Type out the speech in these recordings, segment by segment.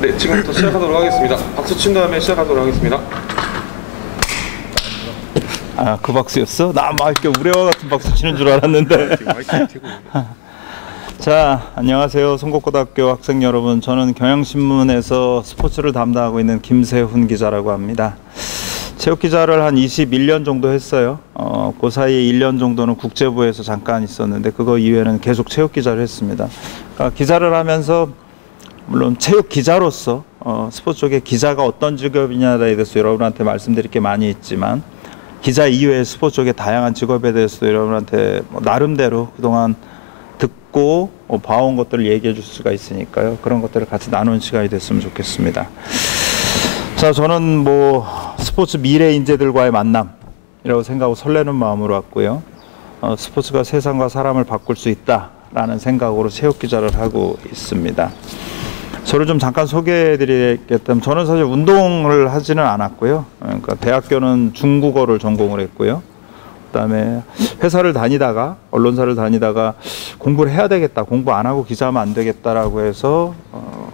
네, 지금부터 시작하도록 하겠습니다. 박수 친 다음에 시작하도록 하겠습니다. 아, 그 박수였어? 나 막 이렇게 우레와 같은 박수 치는 줄 알았는데. 자, 안녕하세요. 송곡고등학교 학생 여러분. 저는 경향신문에서 스포츠를 담당하고 있는 김세훈 기자라고 합니다. 체육 기자를 한 21년 정도 했어요. 그 사이에 1년 정도는 국제부에서 잠깐 있었는데 그거 이외에는 계속 체육 기자를 했습니다. 그러니까 기자를 하면서 물론 체육 기자로서 스포츠 쪽에 기자가 어떤 직업이냐에 대해서 여러분한테 말씀드릴 게 많이 있지만 기자 이외의 스포츠 쪽의 다양한 직업에 대해서도 여러분한테 나름대로 그동안 듣고 봐온 것들을 얘기해 줄 수가 있으니까요. 그런 것들을 같이 나누는 시간이 됐으면 좋겠습니다. 자, 저는 뭐 스포츠 미래 인재들과의 만남이라고 생각하고 설레는 마음으로 왔고요. 스포츠가 세상과 사람을 바꿀 수 있다라는 생각으로 체육 기자를 하고 있습니다. 저를 좀 잠깐 소개해 드리겠다면 저는 사실 운동을 하지는 않았고요. 그러니까 대학교는 중국어를 전공을 했고요. 그다음에 회사를 다니다가 언론사를 다니다가 공부를 해야 되겠다. 공부 안 하고 기자하면 안 되겠다라고 해서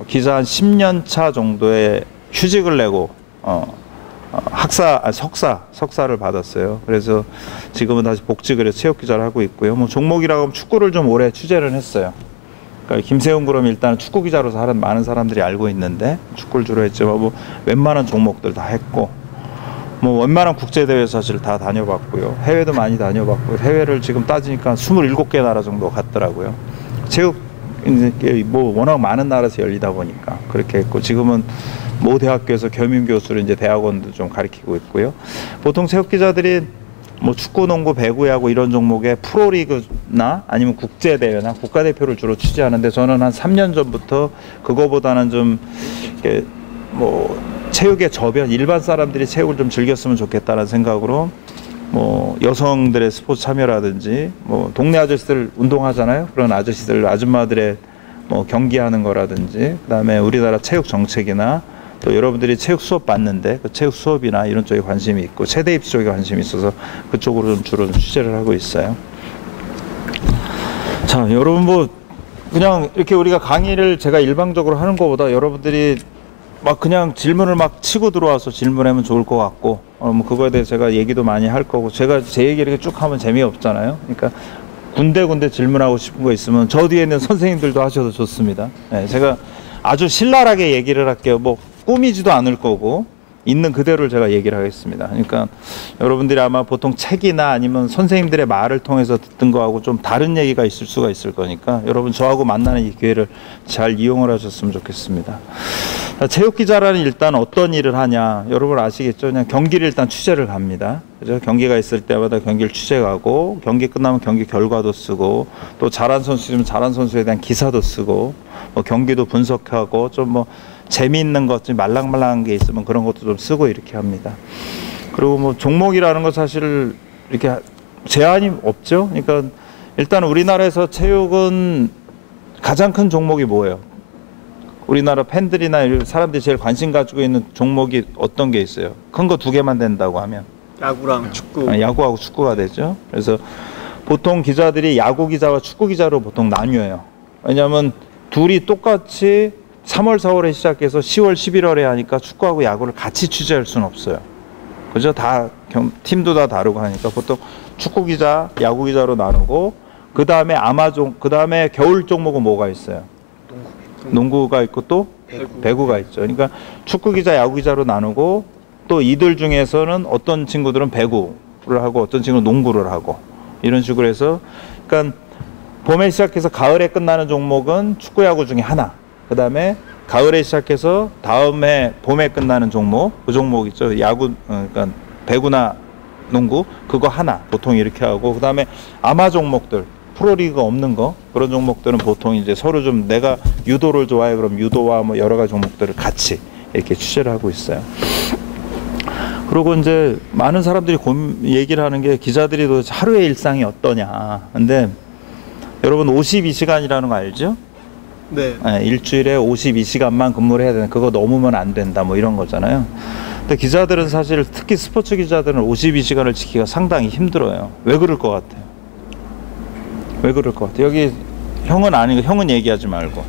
기자 한 10년 차 정도의 휴직을 내고 석사를 받았어요. 그래서 지금은 다시 복직을 해서 체육 기자를 하고 있고요. 뭐 종목이라고 하면 축구를 좀 오래 취재를 했어요. 그러니까 김세훈 그럼 일단 축구 기자로서 많은 사람들이 알고 있는데 축구를 주로 했지만 뭐 웬만한 종목들 다 했고 뭐 웬만한 국제대회 사실 다 다녀봤고요. 해외도 많이 다녀봤고요. 해외를 지금 따지니까 27개 나라 정도 갔더라고요. 체육 뭐 워낙 많은 나라에서 열리다 보니까 그렇게 했고 지금은 모 대학교에서 겸임 교수로 이제 대학원도 좀 가르치고 있고요. 보통 체육 기자들이 뭐 축구, 농구, 배구, 야구 이런 종목의 프로리그나 아니면 국제대회나 국가대표를 주로 취재하는데 저는 한 3년 전부터 그거보다는 좀 이렇게 뭐 체육의 저변, 일반 사람들이 체육을 좀 즐겼으면 좋겠다는 생각으로 뭐 여성들의 스포츠 참여라든지 뭐 동네 아저씨들 운동하잖아요. 그런 아줌마들의 뭐 경기하는 거라든지 그다음에 우리나라 체육 정책이나 또 여러분들이 체육 수업 받는데 그 체육 수업이나 이런 쪽에 관심이 있고 세대 입시 쪽에 관심이 있어서 그쪽으로 좀 주로 취재를 하고 있어요. 자, 여러분 뭐 그냥 이렇게 우리가 강의를 제가 일방적으로 하는 것보다 여러분들이 막 그냥 질문을 막 치고 들어와서 질문하면 좋을 것 같고 뭐 그거에 대해서 제가 얘기도 많이 할 거고 제가 제 얘기 이렇게 쭉 하면 재미없잖아요. 그러니까 군데군데 질문하고 싶은 거 있으면 저 뒤에 있는 선생님들도 하셔도 좋습니다. 네, 제가 아주 신랄하게 얘기를 할게요. 뭐 꾸미지도 않을 거고 있는 그대로를 제가 얘기를 하겠습니다. 그러니까 여러분들이 아마 보통 책이나 아니면 선생님들의 말을 통해서 듣던 거하고 좀 다른 얘기가 있을 수가 있을 거니까 여러분 저하고 만나는 이 기회를 잘 이용을 하셨으면 좋겠습니다. 체육기자라는 일단 어떤 일을 하냐 여러분 아시겠죠? 그냥 경기를 일단 취재를 갑니다. 그죠? 경기가 있을 때마다 경기를 취재 가고 경기 끝나면 경기 결과도 쓰고 또 잘한 선수면 잘한 선수에 대한 기사도 쓰고 뭐 경기도 분석하고 좀 뭐 재미있는 것, 좀 말랑말랑한 게 있으면 그런 것도 좀 쓰고 이렇게 합니다. 그리고 뭐 종목이라는 거 사실 이렇게 제한이 없죠. 그러니까 일단 우리나라에서 체육은 가장 큰 종목이 뭐예요? 우리나라 팬들이나 사람들이 제일 관심 가지고 있는 종목이 어떤 게 있어요? 큰 거 2개만 된다고 하면 야구랑 축구. 야구하고 축구가 되죠. 그래서 보통 기자들이 야구 기자와 축구 기자로 보통 나뉘어요. 왜냐하면 둘이 똑같이 3월, 4월에 시작해서 10월, 11월에 하니까 축구하고 야구를 같이 취재할 수는 없어요. 그죠? 팀도 다 다르고 하니까 보통 축구 기자, 야구 기자로 나누고 그 다음에 겨울 종목은 뭐가 있어요? 농구가 있고 또 배구가 있죠. 그러니까 축구 기자, 야구 기자로 나누고 또 이들 중에서는 어떤 친구들은 배구를 하고 어떤 친구는 농구를 하고 이런 식으로 해서 그러니까 봄에 시작해서 가을에 끝나는 종목은 축구, 야구 중에 하나. 그 다음에 가을에 시작해서 다음에 봄에 끝나는 종목, 그 종목 있죠. 야구, 그러니까 배구나 농구, 그거 하나 보통 이렇게 하고, 그 다음에 아마 종목들, 프로리그가 없는 거, 그런 종목들은 보통 이제 서로 좀 내가 유도를 좋아해, 그럼 유도와 뭐 여러 가지 종목들을 같이 이렇게 취재를 하고 있어요. 그리고 이제 많은 사람들이 얘기를 하는 게 기자들이 도대체 하루의 일상이 어떠냐. 근데 여러분 52시간이라는 거 알죠? 네. 일주일에 52시간만 근무를 해야 되는 그거 넘으면 안 된다 뭐 이런 거잖아요. 근데 기자들은 사실 특히 스포츠 기자들은 52시간을 지키기가 상당히 힘들어요. 왜 그럴 것 같아요? 왜 그럴 것 같아요? 여기 형은 아니고 형은 얘기하지 말고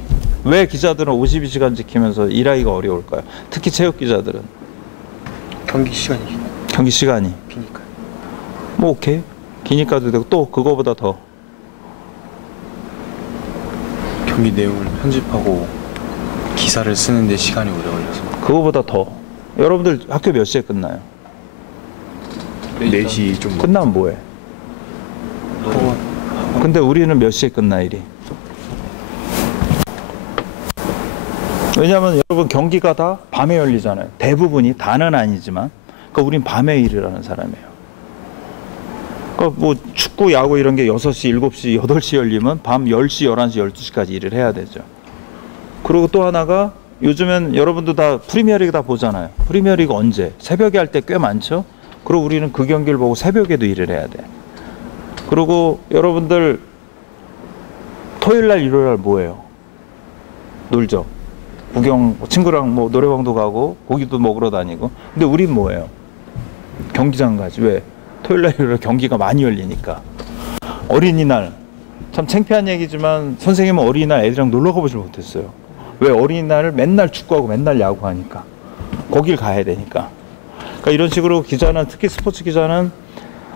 왜 기자들은 52시간 지키면서 일하기가 어려울까요? 특히 체육 기자들은. 경기 시간이 경기 시간이. 기니까. 뭐 오케이. 기니까도 되고 또 그거보다 더. 경기 내용을 편집하고 기사를 쓰는데 시간이 오래 걸려서. 그거보다 더. 여러분들 학교 몇 시에 끝나요? 4시 좀 끝나면 뭐해? 근데 우리는 몇 시에 끝나 일이? 왜냐하면 여러분 경기가 다 밤에 열리잖아요. 대부분이, 다는 아니지만. 그러니까 우린 밤에 일을 하는 사람이에요. 그러니까 뭐 축구, 야구 이런 게 6시, 7시, 8시 열리면 밤 10시, 11시, 12시까지 일을 해야 되죠. 그리고 또 하나가 요즘엔 여러분도 다 프리미어리그 다 보잖아요. 프리미어리그 언제? 새벽에 할 때 꽤 많죠. 그리고 우리는 그 경기를 보고 새벽에도 일을 해야 돼. 그리고 여러분들 토요일 날, 일요일 날 뭐예요? 놀죠. 구경, 친구랑 뭐 노래방도 가고 고기도 먹으러 다니고. 근데 우린 뭐예요? 경기장 가지. 왜? 토요일 날, 일요일 날 경기가 많이 열리니까. 어린이날. 참 창피한 얘기지만 선생님은 어린이날 애들이랑 놀러 가보질 못했어요. 왜? 어린이날을 맨날 축구하고 맨날 야구하니까. 거길 가야 되니까. 그러니까 이런 식으로 기자는, 특히 스포츠 기자는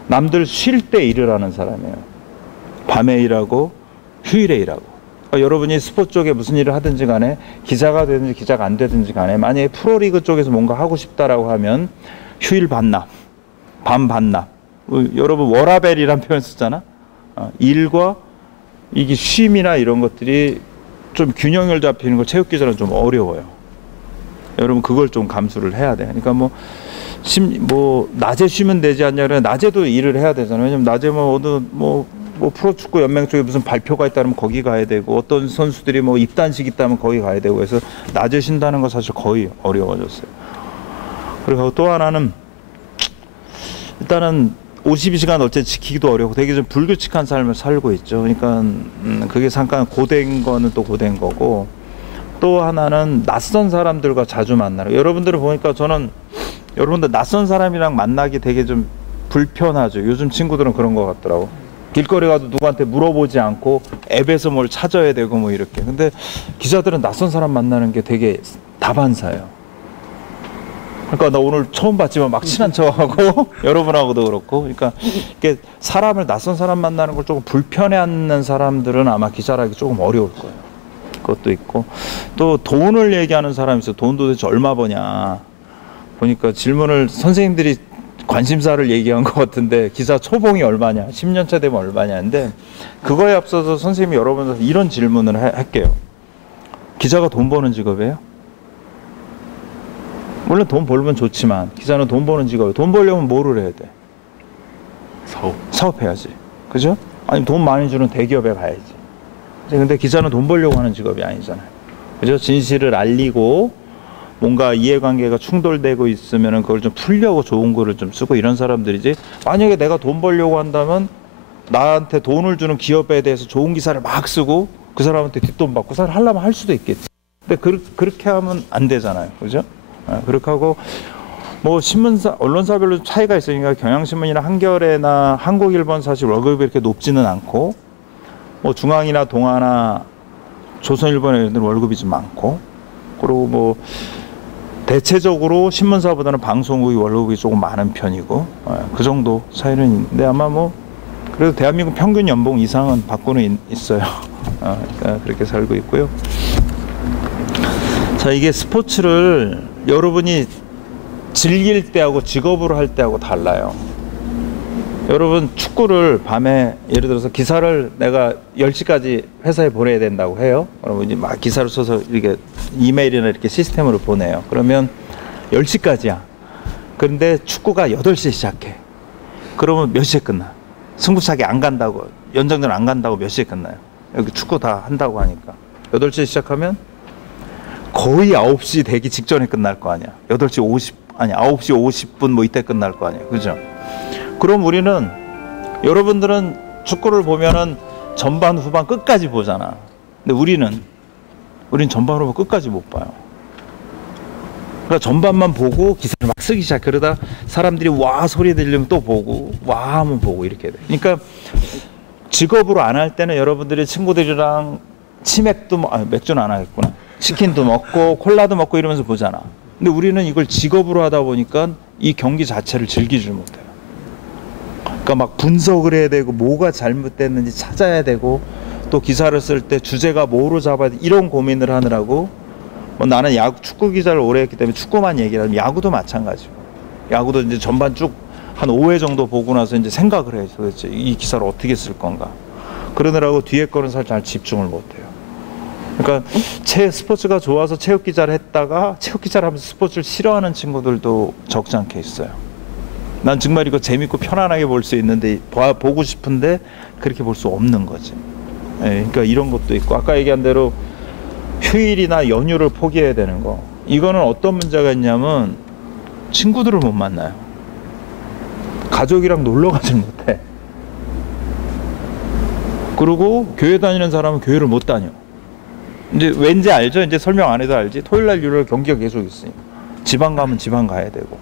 남들 쉴 때 일을 하는 사람이에요. 밤에 일하고 휴일에 일하고. 그러니까 여러분이 스포츠 쪽에 무슨 일을 하든지 간에, 기자가 되든지 기자가 안 되든지 간에, 만약에 프로리그 쪽에서 뭔가 하고 싶다라고 하면 휴일 반납, 밤 반납. 여러분 워라벨이란 표현 쓰잖아. 일과 이게 쉼이나 이런 것들이 좀 균형을 잡히는 거 체육 기자는 좀 어려워요. 여러분 그걸 좀 감수를 해야 돼. 그러니까 뭐 낮에 쉬면 되지 않냐 그래. 낮에도 일을 해야 되잖아요. 왜냐면 낮에 뭐 어느 뭐 프로축구 연맹 쪽에 무슨 발표가 있다면 거기 가야 되고, 어떤 선수들이 뭐 입단식 있다면 거기 가야 되고 해서 낮에 쉰다는 거 사실 거의 어려워졌어요. 그리고 또 하나는 일단은 52시간 어째 지키기도 어렵고 되게 좀 불규칙한 삶을 살고 있죠. 그러니까 그게 잠깐 고된 거는 또 고된 거고, 또 하나는 낯선 사람들과 자주 만나는. 여러분들을 보니까 저는 여러분들 낯선 사람이랑 만나기 되게 좀 불편하죠. 요즘 친구들은 그런 것 같더라고. 길거리 가도 누구한테 물어보지 않고 앱에서 뭘 찾아야 되고 뭐 이렇게. 근데 기자들은 낯선 사람 만나는 게 되게 다반사예요. 그러니까 나 오늘 처음 봤지만 막 친한 척하고 여러분하고도 그렇고. 그러니까 이게 사람을, 낯선 사람 만나는 걸 조금 불편해하는 사람들은 아마 기자라기 조금 어려울 거예요. 그것도 있고, 또 돈을 얘기하는 사람이 있어요. 돈 도대체 얼마 버냐. 보니까 질문을 선생님들이 관심사를 얘기한 것 같은데, 기사 초봉이 얼마냐, 10년 차 되면 얼마냐인데, 그거에 앞서서 선생님이 여러분한테 이런 질문을 할게요. 기자가 돈 버는 직업이에요? 물론 돈 벌면 좋지만 기자는 돈 버는 직업이에요. 돈 벌려면 뭐를 해야 돼? 사업해야지. 그죠? 아니면 돈 많이 주는 대기업에 가야지. 근데 기자는 돈 벌려고 하는 직업이 아니잖아요. 그죠? 진실을 알리고 뭔가 이해관계가 충돌되고 있으면 그걸 좀 풀려고 좋은 글을 좀 쓰고 이런 사람들이지, 만약에 내가 돈 벌려고 한다면 나한테 돈을 주는 기업에 대해서 좋은 기사를 막 쓰고 그 사람한테 뒷돈 받고 사를 하려면 할 수도 있겠지. 근데 그렇게 하면 안 되잖아요. 그죠? 그렇게 하고, 뭐 신문사, 언론사별로 차이가 있으니까 경향신문이나 한겨레나 한국일보는 사실 월급이 이렇게 높지는 않고, 뭐 중앙이나 동아나 조선일보는 월급이 좀 많고, 그리고 뭐 대체적으로 신문사보다는 방송국이 월급이 조금 많은 편이고, 그 정도 차이는 있는데, 아마 뭐 그래도 대한민국 평균 연봉 이상은 받고는 있어요. 그러니까 그렇게 살고 있고요. 자, 이게 스포츠를 여러분이 즐길 때하고 직업으로 할 때하고 달라요. 여러분 축구를 밤에, 예를 들어서 기사를 내가 10시까지 회사에 보내야 된다고 해요. 여러분이 막 기사를 써서 이렇게 이메일이나 이렇게 시스템으로 보내요. 그러면 10시까지야. 그런데 축구가 8시에 시작해. 그러면 몇 시에 끝나? 승부차기 안 간다고, 연장전 안 간다고 몇 시에 끝나요? 여기 축구 다 한다고 하니까 8시에 시작하면 거의 9시 되기 직전에 끝날 거 아니야. 8시 9시 50분 뭐 이때 끝날 거 아니야. 그죠? 그럼 우리는, 여러분들은 축구를 보면은 전반 후반 끝까지 보잖아. 근데 우리는 전반 후반 끝까지 못 봐요. 그러니까 전반만 보고 기사를 막 쓰기 시작. 그러다 사람들이 와 소리 들리면 또 보고, 와 하면 보고, 이렇게 돼. 그러니까 직업으로 안 할 때는 여러분들이 친구들이랑 치맥도 맥주는 안 하겠구나. 치킨도 먹고 콜라도 먹고 이러면서 보잖아. 근데 우리는 이걸 직업으로 하다 보니까 이 경기 자체를 즐기질 못해요. 그러니까 막 분석을 해야 되고 뭐가 잘못됐는지 찾아야 되고 또 기사를 쓸 때 주제가 뭐로 잡아야 돼 이런 고민을 하느라고 뭐 나는 축구 기자를 오래 했기 때문에 축구만 얘기를 하면 야구도 마찬가지고 야구도 이제 전반 쭉 한 5회 정도 보고 나서 이제 생각을 해요. 도대체 이 기사를 어떻게 쓸 건가. 그러느라고 뒤에 거는 사실 잘 집중을 못해요. 그러니까 스포츠가 좋아서 체육 기자를 했다가 체육 기자를 하면서 스포츠를 싫어하는 친구들도 적지 않게 있어요. 난 정말 이거 재밌고 편안하게 볼 수 있는데 보고 싶은데 그렇게 볼 수 없는 거지. 예, 그러니까 이런 것도 있고 아까 얘기한 대로 휴일이나 연휴를 포기해야 되는 거. 이거는 어떤 문제가 있냐면 친구들을 못 만나요. 가족이랑 놀러 가질 못해. 그리고 교회 다니는 사람은 교회를 못 다녀. 이제 왠지 알죠? 이제 설명 안 해도 알지. 토요일날 일요일 경기가 계속 있으니까 지방 가면 지방 가야 되고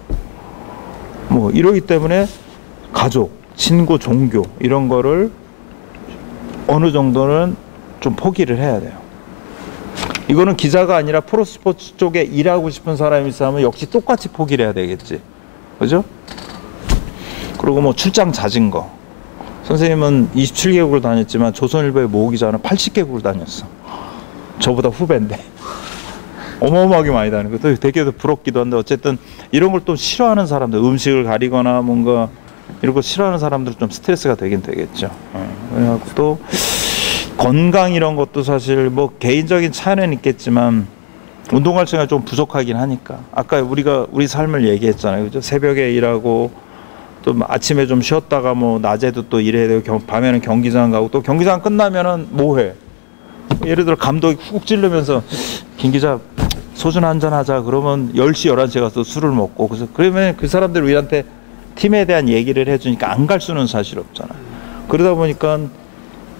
뭐 이러기 때문에 가족, 친구, 종교 이런 거를 어느 정도는 좀 포기를 해야 돼요. 이거는 기자가 아니라 프로스포츠 쪽에 일하고 싶은 사람이 있으면 역시 똑같이 포기를 해야 되겠지. 그죠? 그리고 뭐 출장 잦은 거. 선생님은 27개국을 다녔지만 조선일보의 모 기자는 80개국을 다녔어. 저보다 후배인데. 어마어마하게 많이 다니고 또 되게 부럽기도 한데 어쨌든 이런 걸 또 싫어하는 사람들, 음식을 가리거나 뭔가 이런 거 싫어하는 사람들 좀 스트레스가 되긴 되겠죠. 그래갖고 또 건강 이런 것도 사실 뭐 개인적인 차이는 있겠지만 운동할 시간이 좀 부족하긴 하니까 아까 우리 삶을 얘기했잖아요. 그죠? 새벽에 일하고 또 아침에 좀 쉬었다가 뭐 낮에도 또 일해야 되고 밤에는 경기장 가고 또 경기장 끝나면은 뭐 해? 예를 들어 감독이 훅 찌르면서 김 기자 소주 한잔 하자 그러면 10시 11시에 가서 술을 먹고 그래서 그러면 그 사람들 우리한테 팀에 대한 얘기를 해주니까 안 갈 수는 사실 없잖아요. 그러다 보니까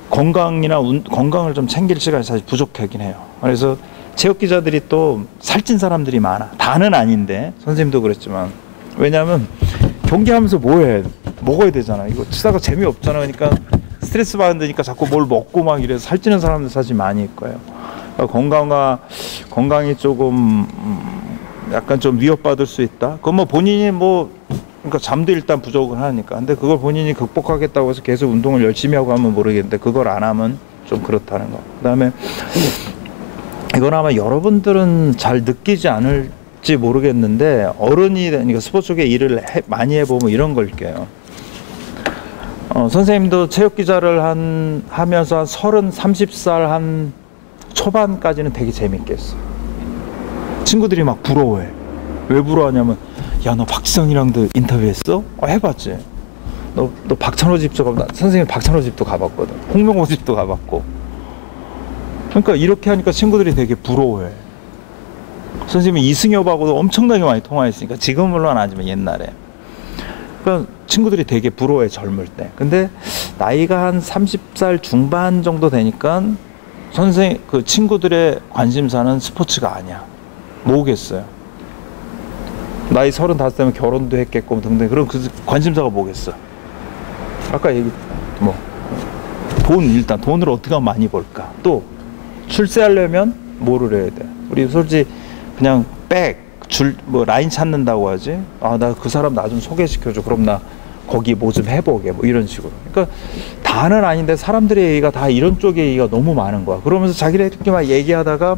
건강을 좀 챙길 시간이 사실 부족하긴 해요. 그래서 체육 기자들이 또 살찐 사람들이 많아. 다는 아닌데 선생님도 그랬지만 왜냐하면 경기하면서 뭐해? 먹어야 되잖아. 이거 치다가 재미없잖아. 그러니까 스트레스 받으니까 자꾸 뭘 먹고 막 이래서 살찌는 사람들 사실 많이 있고요. 그러니까 건강이 조금 약간 좀 위협받을 수 있다. 그건 뭐 본인이 그러니까 잠도 일단 부족을 하니까. 근데 그걸 본인이 극복하겠다고 해서 계속 운동을 열심히 하고 하면 모르겠는데 그걸 안 하면 좀 그렇다는 거. 그다음에 이건 아마 여러분들은 잘 느끼지 않을지 모르겠는데 어른이 되니까 스포츠계 일을 많이 해보면 이런 걸 껴요. 선생님도 체육 기자를 하면서 한 30살 한 초반까지는 되게 재밌게 했어. 친구들이 막 부러워해. 왜 부러워하냐면 야, 너 박지성이랑도 인터뷰했어? 해봤지. 너 박찬호 집도 가봤다. 선생님 박찬호 집도 가봤거든. 홍명보 집도 가봤고. 그러니까 이렇게 하니까 친구들이 되게 부러워해. 선생님이 이승엽하고도 엄청나게 많이 통화했으니까 지금은 물론 아니지만 옛날에. 그러니까 친구들이 되게 부러워해 젊을 때. 근데 나이가 한 30살 중반 정도 되니까 그 친구들의 관심사는 스포츠가 아니야. 뭐겠어요? 나이 35되면 결혼도 했겠고 등등 그런 그 관심사가 뭐겠어? 아까 일단 돈을 어떻게 하면 많이 벌까? 또 출세하려면 뭐를 해야 돼? 우리 솔직히 그냥 라인 찾는다고 하지. 나 그 사람 나 좀 소개시켜줘. 그럼 나 거기 뭐 좀 해보게. 뭐 이런 식으로. 그러니까 다는 아닌데 사람들의 얘기가 다 이런 쪽의 얘기가 너무 많은 거야. 그러면서 자기네 이렇게 막 얘기하다가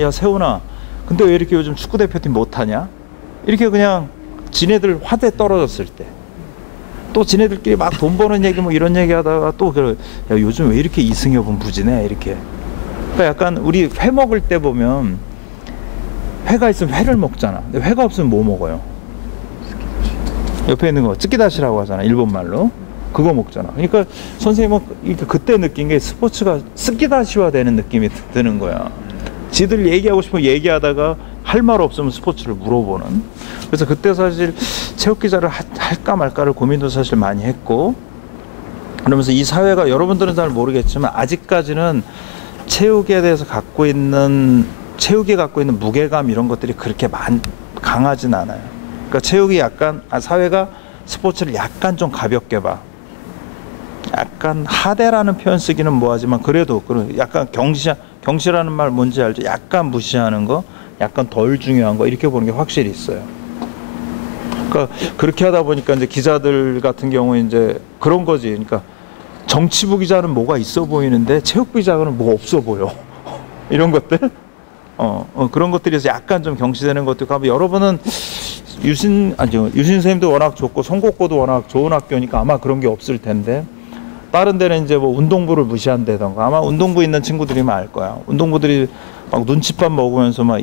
야 세훈아, 근데 왜 이렇게 요즘 축구 대표팀 못하냐? 이렇게 그냥 지네들 화제 떨어졌을 때 또 지네들끼리 막 돈 버는 얘기 뭐 이런 얘기 하다가 또 야 요즘 왜 이렇게 이승엽은 부진해? 이렇게. 그러니까 약간 우리 회 먹을 때 보면 회가 있으면 회를 먹잖아. 근데 회가 없으면 뭐 먹어요? 옆에 있는 거 쯔끼다시라고 하잖아. 일본 말로. 그거 먹잖아. 그러니까 선생님은 그때 느낀 게 스포츠가 쯔끼다시화 되는 느낌이 드는 거야. 지들 얘기하고 싶으면 얘기하다가 할 말 없으면 스포츠를 물어보는. 그래서 그때 사실 체육 기자를 할까 말까를 고민도 사실 많이 했고, 그러면서 이 사회가 여러분들은 잘 모르겠지만 아직까지는 체육에 대해서 체육이 갖고 있는 무게감 이런 것들이 그렇게 강하진 않아요. 그러니까 체육이 사회가 스포츠를 약간 좀 가볍게 봐. 약간 하대라는 표현 쓰기는 뭐하지만 그래도 약간 경시라는 말 뭔지 알죠? 약간 무시하는 거, 약간 덜 중요한 거 이렇게 보는 게 확실히 있어요. 그러니까 그렇게 하다 보니까 이제 기자들 같은 경우에 이제 그런 거지. 그러니까 정치부 기자는 뭐가 있어 보이는데 체육부 기자는 뭐 없어 보여. 이런 것들, 그런 것들에서 약간 좀 경시되는 것도 있고. 여러분은 유신 선생님도 워낙 좋고 성곡고도 워낙 좋은 학교니까 아마 그런 게 없을 텐데. 다른 데는 이제 뭐 운동부를 무시한다던가 아마 운동부 있는 친구들이면 알 거야. 운동부들이 막 눈칫밥 먹으면서 막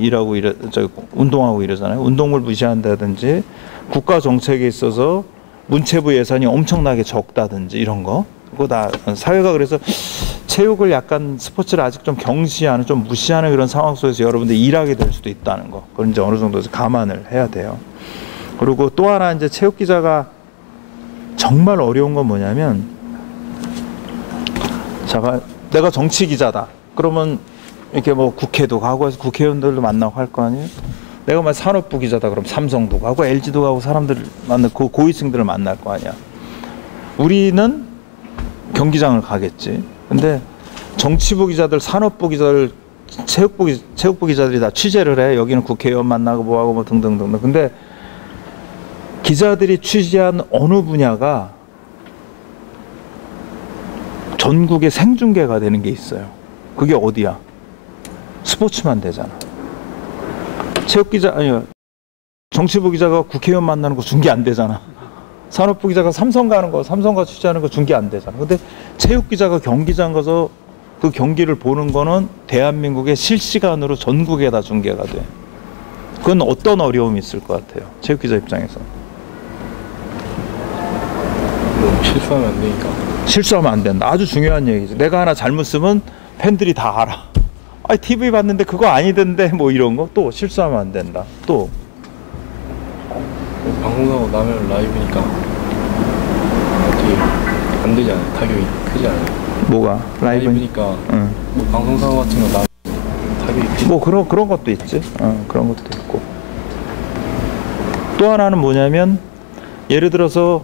운동하고 이러잖아요. 운동부를 무시한다든지 국가 정책에 있어서 문체부 예산이 엄청나게 적다든지 이런 거. 그거 다 사회가 그래서 체육을 약간 스포츠를 아직 좀 경시하는 좀 무시하는 그런 상황 속에서 여러분들이 일하게 될 수도 있다는 거. 그건 이제 어느 정도 감안을 해야 돼요. 그리고 또 하나 이제 체육 기자가 정말 어려운 건 뭐냐면 내가 정치 기자다. 그러면 이렇게 뭐 국회도 가고 해서 국회의원들도 만나고 할 거 아니에요? 내가 막 산업부 기자다. 그럼 삼성도 가고 LG도 가고 사람들 만나고 고위층들을 만날 거 아니야. 우리는 경기장을 가겠지. 근데 정치부 기자들, 산업부 기자들, 체육부 기자들이 다 취재를 해. 여기는 국회의원 만나고 뭐하고 뭐 등등등. 근데 기자들이 취재한 어느 분야가 전국에 생중계가 되는 게 있어요. 그게 어디야? 스포츠만 되잖아. 정치부 기자가 국회의원 만나는 거 중계 안 되잖아. 산업부 기자가 삼성 가는 거, 삼성가 취재하는 거 중계 안 되잖아. 근데 체육 기자가 경기장 가서 그 경기를 보는 거는 대한민국의 실시간으로 전국에 다 중계가 돼. 그건 어떤 어려움이 있을 것 같아요? 체육 기자 입장에서. 실수하면 안 되니까. 실수하면 안 된다. 아주 중요한 얘기죠. 내가 하나 잘못 쓰면 팬들이 다 알아. TV 봤는데 그거 아니던데 뭐 이런 거. 또 실수하면 안 된다. 또 방송사고 나면 라이브니까 어떻게 안 되잖아요. 타격이 크지 않아요. 뭐가? 라이브니까 응. 뭐 방송사고 같은 거 나면 타격이 크지. 뭐 그런 것도 있지. 그런 것도 있고. 또 하나는 뭐냐면 예를 들어서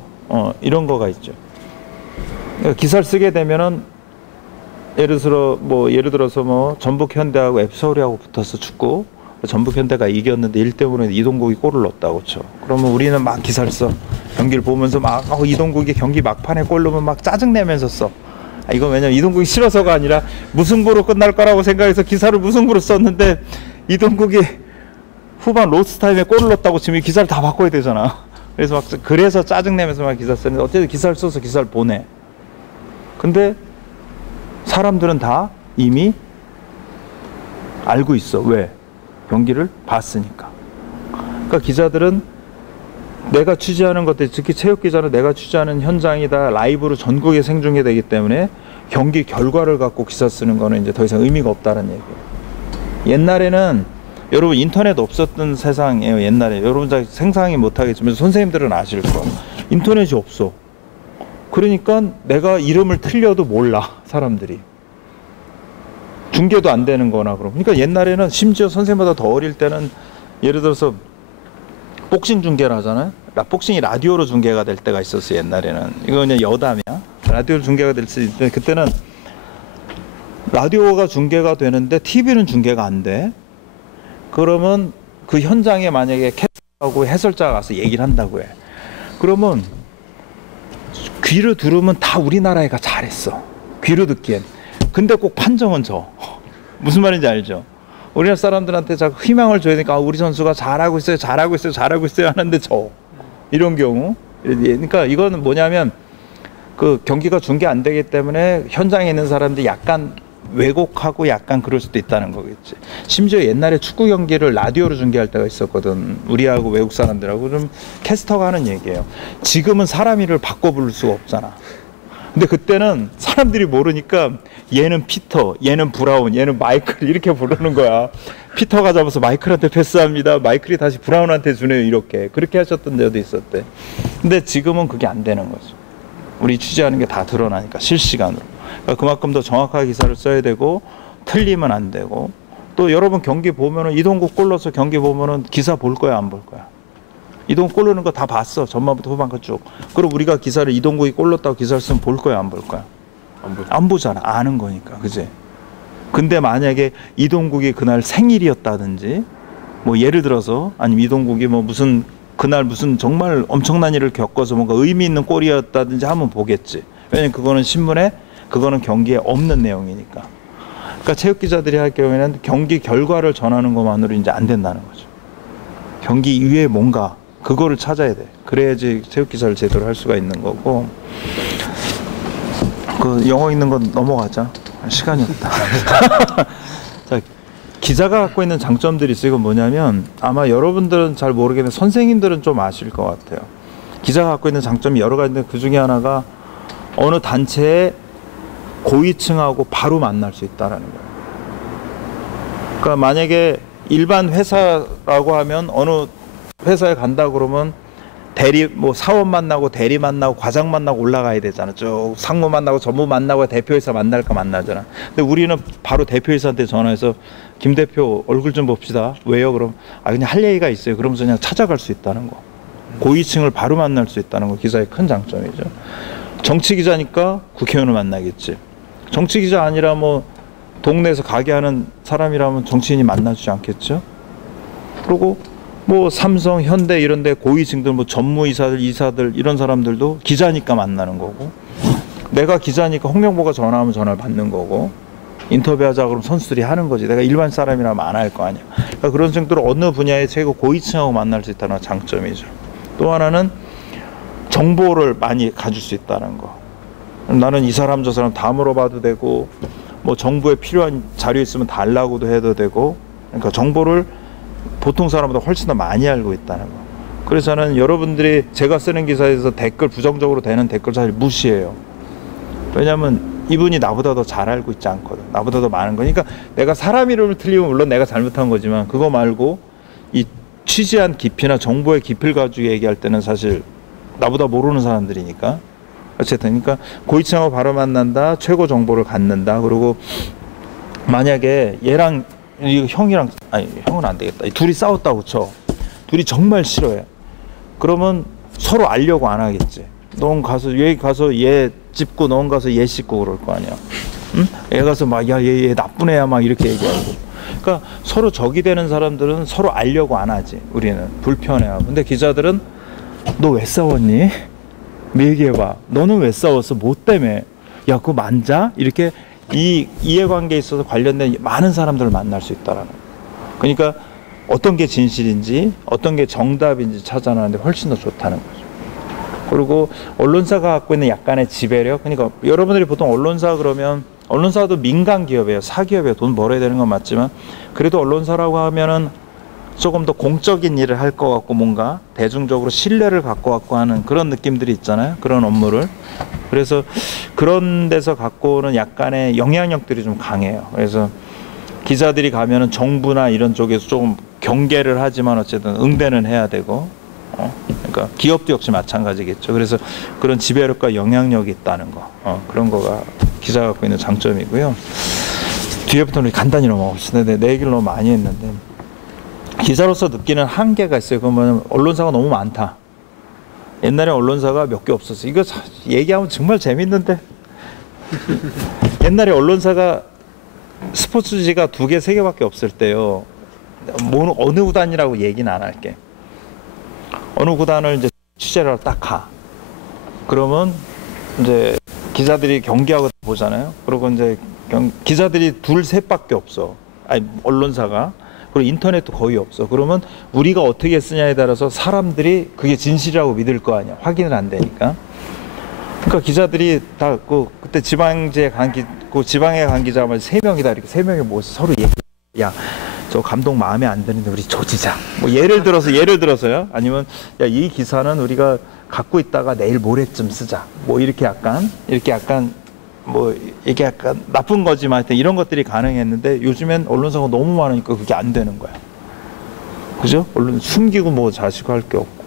이런 거가 있죠. 그러니까 기사를 쓰게 되면은 예를 들어서 뭐 전북 현대하고 앱서울이하고 붙어서 축구 전북 현대가 이겼는데 1대0으로 이동국이 골을 넣었다고 쳐. 그러면 우리는 막 기사를 써. 경기를 보면서 막 이동국이 경기 막판에 골 넣으면 막 짜증내면서 써. 이거 왜냐면 이동국이 싫어서가 아니라 무승부로 끝날 거라고 생각해서 기사를 무승부로 썼는데 이동국이 후반 로스타임에 골을 넣었다고 치면 기사를 다 바꿔야 되잖아. 그래서 짜증내면서 막 기사 쓰는데 어쨌든 기사를 써서 기사를 보내. 근데 사람들은 다 이미 알고 있어. 왜? 경기를 봤으니까. 그러니까 기자들은 내가 취재하는 것들, 특히 체육 기자는 내가 취재하는 현장이 다 라이브로 전국에 생중계 되기 때문에 경기 결과를 갖고 기사 쓰는 거는 이제 더 이상 의미가 없다는 얘기예요. 옛날에는 여러분 인터넷 없었던 세상이에요. 옛날에 여러분 잘 생상이 못하겠지만 선생님들은 아실 거예요. 인터넷이 없어. 그러니까 내가 이름을 틀려도 몰라 사람들이. 중계도 안 되는 거나 그러니까 옛날에는 심지어 선생님보다 더 어릴 때는 예를 들어서 복싱 중계를 하잖아요. 복싱이 라디오로 중계가 될 때가 있었어요. 옛날에는. 이거 그냥 여담이야. 라디오로 중계가 될 수 있는데 그때는 라디오가 중계가 되는데 TV는 중계가 안 돼. 그러면 그 현장에 만약에 캐스터하고 해설자가 가서 얘기를 한다고 해. 그러면 귀로 들으면 다 우리나라 애가 잘했어. 귀로 듣기엔. 근데 꼭 판정은 져. 무슨 말인지 알죠? 우리나라 사람들한테 자꾸 희망을 줘야 되니까 우리 선수가 잘하고 있어요 하는데 져. 이런 경우. 그러니까 이거는 뭐냐면 그 경기가 중계 안 되기 때문에 현장에 있는 사람들이 약간 왜곡하고 약간 그럴 수도 있다는 거겠지. 심지어 옛날에 축구 경기를 라디오로 중계할 때가 있었거든. 우리하고 외국 사람들하고 좀 캐스터가 하는 얘기예요. 지금은 사람 이름을 바꿔 부를 수가 없잖아. 근데 그때는 사람들이 모르니까 얘는 피터, 얘는 브라운, 얘는 마이클 이렇게 부르는 거야. 피터가 잡아서 마이클한테 패스합니다. 마이클이 다시 브라운한테 주네요. 이렇게. 그렇게 하셨던 데도 있었대. 근데 지금은 그게 안 되는 거죠. 우리 취재하는 게 다 드러나니까 실시간으로. 그러니까 그만큼 더 정확하게 기사를 써야 되고 틀리면 안 되고 또 여러분 경기 보면은 이동국 골 넣어서 경기 보면은 기사 볼 거야 안 볼 거야? 이동국 골 넣는 거 다 봤어. 전반부터 후반까지 쭉. 그럼 우리가 기사를 이동국이 골 넣었다고 기사를 쓰면 볼 거야, 안 볼 거야? 안 보잖아. 아는 거니까. 그지? 근데 만약에 이동국이 그날 생일이었다든지 뭐 예를 들어서 아니면 이동국이 뭐 무슨 그날 무슨 정말 엄청난 일을 겪어서 뭔가 의미 있는 골이었다든지 하면 보겠지. 왜냐면 그거는 신문에 그거는 경기에 없는 내용이니까. 그러니까 체육 기자들이 할 경우에는 경기 결과를 전하는 것만으로 이제 안 된다는 거죠. 경기 이외에 뭔가 그거를 찾아야 돼. 그래야지 체육 기사를 제대로 할 수가 있는 거고. 그 영어 읽는 건 넘어가자. 시간이 없다. 자, 기자가 갖고 있는 장점들이 있어요. 이건 뭐냐면 아마 여러분들은 잘 모르겠는데 선생님들은 좀 아실 것 같아요. 기자가 갖고 있는 장점이 여러 가지인데 그 중에 하나가 어느 단체의 고위층하고 바로 만날 수 있다는 거예요. 그러니까 만약에 일반 회사라고 하면 어느 회사에 간다 그러면 대리 뭐 사원 만나고 대리 만나고 과장 만나고 올라가야 되잖아. 쭉 상무 만나고 전무 만나고 대표이사 만날까 만나잖아. 근데 우리는 바로 대표이사한테 전화해서 김 대표 얼굴 좀 봅시다. 왜요? 그럼 그냥 할 얘기가 있어요. 그러면서 그냥 찾아갈 수 있다는 거. 고위층을 바로 만날 수 있다는 거 기자의 큰 장점이죠. 정치 기자니까 국회의원을 만나겠지. 정치 기자 아니라 뭐 동네에서 가게 하는 사람이라면 정치인이 만나주지 않겠죠. 그리고 뭐 삼성, 현대 이런 데 고위층들 뭐 전무이사들, 이사들 이런 사람들도 기자니까 만나는 거고, 내가 기자니까 홍명보가 전화하면 전화를 받는 거고, 인터뷰하자 그러면 선수들이 하는 거지. 내가 일반 사람이라면 안 할 거 아니야. 그러니까 그런 정도로 어느 분야의 최고 고위층하고 만날 수 있다는 장점이죠. 또 하나는 정보를 많이 가질 수 있다는 거. 나는 이 사람 저 사람 다 물어봐도 되고, 뭐 정부에 필요한 자료 있으면 달라고도 해도 되고, 그러니까 정보를 보통 사람보다 훨씬 더 많이 알고 있다는 거. 그래서 저는 여러분들이 제가 쓰는 기사에서 댓글 부정적으로 되는 댓글 사실 무시해요. 왜냐하면 이분이 나보다 더 잘 알고 있지 않거든. 나보다 더 많은 거니까. 내가 사람 이름을 틀리면 물론 내가 잘못한 거지만 그거 말고 이 취재한 깊이나 정보의 깊이를 가지고 얘기할 때는 사실 나보다 모르는 사람들이니까. 어쨌든 그러니까 고위층하고 바로 만난다. 최고 정보를 갖는다. 그리고 만약에 얘랑 이 형이랑 아니 형은 안 되겠다. 둘이 싸웠다고 쳐. 둘이 정말 싫어해. 그러면 서로 알려고 안 하겠지. 넌 가서 얘 가서 얘 찝고 넌 가서 얘 씻고 그럴 거 아니야. 응? 얘 가서 막 야 얘 나쁜 애야 막 이렇게 얘기하고. 그러니까 서로 적이 되는 사람들은 서로 알려고 안 하지. 우리는 불편해하고. 근데 기자들은 너 왜 싸웠니? 얘기해봐. 너는 왜 싸웠어? 뭐 때문에? 야 그거 만자? 이렇게 이 이해관계에 있어서 관련된 많은 사람들을 만날 수 있다라는 거예요. 그러니까 어떤 게 진실인지 어떤 게 정답인지 찾아내는데 훨씬 더 좋다는 거죠. 그리고 언론사가 갖고 있는 약간의 지배력, 그러니까 여러분들이 보통 언론사 그러면 언론사도 민간 기업이에요. 사기업이에요. 돈 벌어야 되는 건 맞지만 그래도 언론사라고 하면은 조금 더 공적인 일을 할 것 같고 뭔가 대중적으로 신뢰를 갖고 갖고 하는 그런 느낌들이 있잖아요. 그런 업무를. 그래서 그런 데서 갖고 오는 약간의 영향력들이 좀 강해요. 그래서 기자들이 가면은 정부나 이런 쪽에서 조금 경계를 하지만 어쨌든 응대는 해야 되고, 그러니까 기업도 역시 마찬가지겠죠. 그래서 그런 지배력과 영향력이 있다는 거, 그런 거가 기자가 갖고 있는 장점이고요. 뒤에부터는 간단히 넘어갑시다. 내 얘기를 너무 많이 했는데. 기자로서 느끼는 한계가 있어요. 그러면 언론사가 너무 많다. 옛날에 언론사가 몇 개 없었어. 이거 얘기하면 정말 재밌는데. 옛날에 언론사가 스포츠지가 2개, 3개밖에 없을 때요. 어느 구단이라고 얘기는 안 할게. 어느 구단을 이제 취재를 딱 가. 그러면 이제 기자들이 경기하고 보잖아요. 그리고 이제 기자들이 2, 3밖에 없어. 아니 언론사가. 그리고 인터넷도 거의 없어. 그러면 우리가 어떻게 쓰냐에 따라서 사람들이 그게 진실이라고 믿을 거 아니야. 확인을 안 되니까. 그러니까 기자들이 다 그때 지방에 간 기자가 3명이다. 이렇게 3명이 모여서 서로 얘기. 야, 저 감독 마음에 안 드는데 우리 조지자. 뭐 예를 들어서요. 아니면 야, 이 기사는 우리가 갖고 있다가 내일 모레쯤 쓰자. 뭐 이렇게 약간 뭐 이게 약간 나쁜 거지만 하여튼 이런 것들이 가능했는데 요즘엔 언론사가 너무 많으니까 그게 안 되는 거야. 그죠? 언론 숨기고 뭐 자시고 할 게 없고.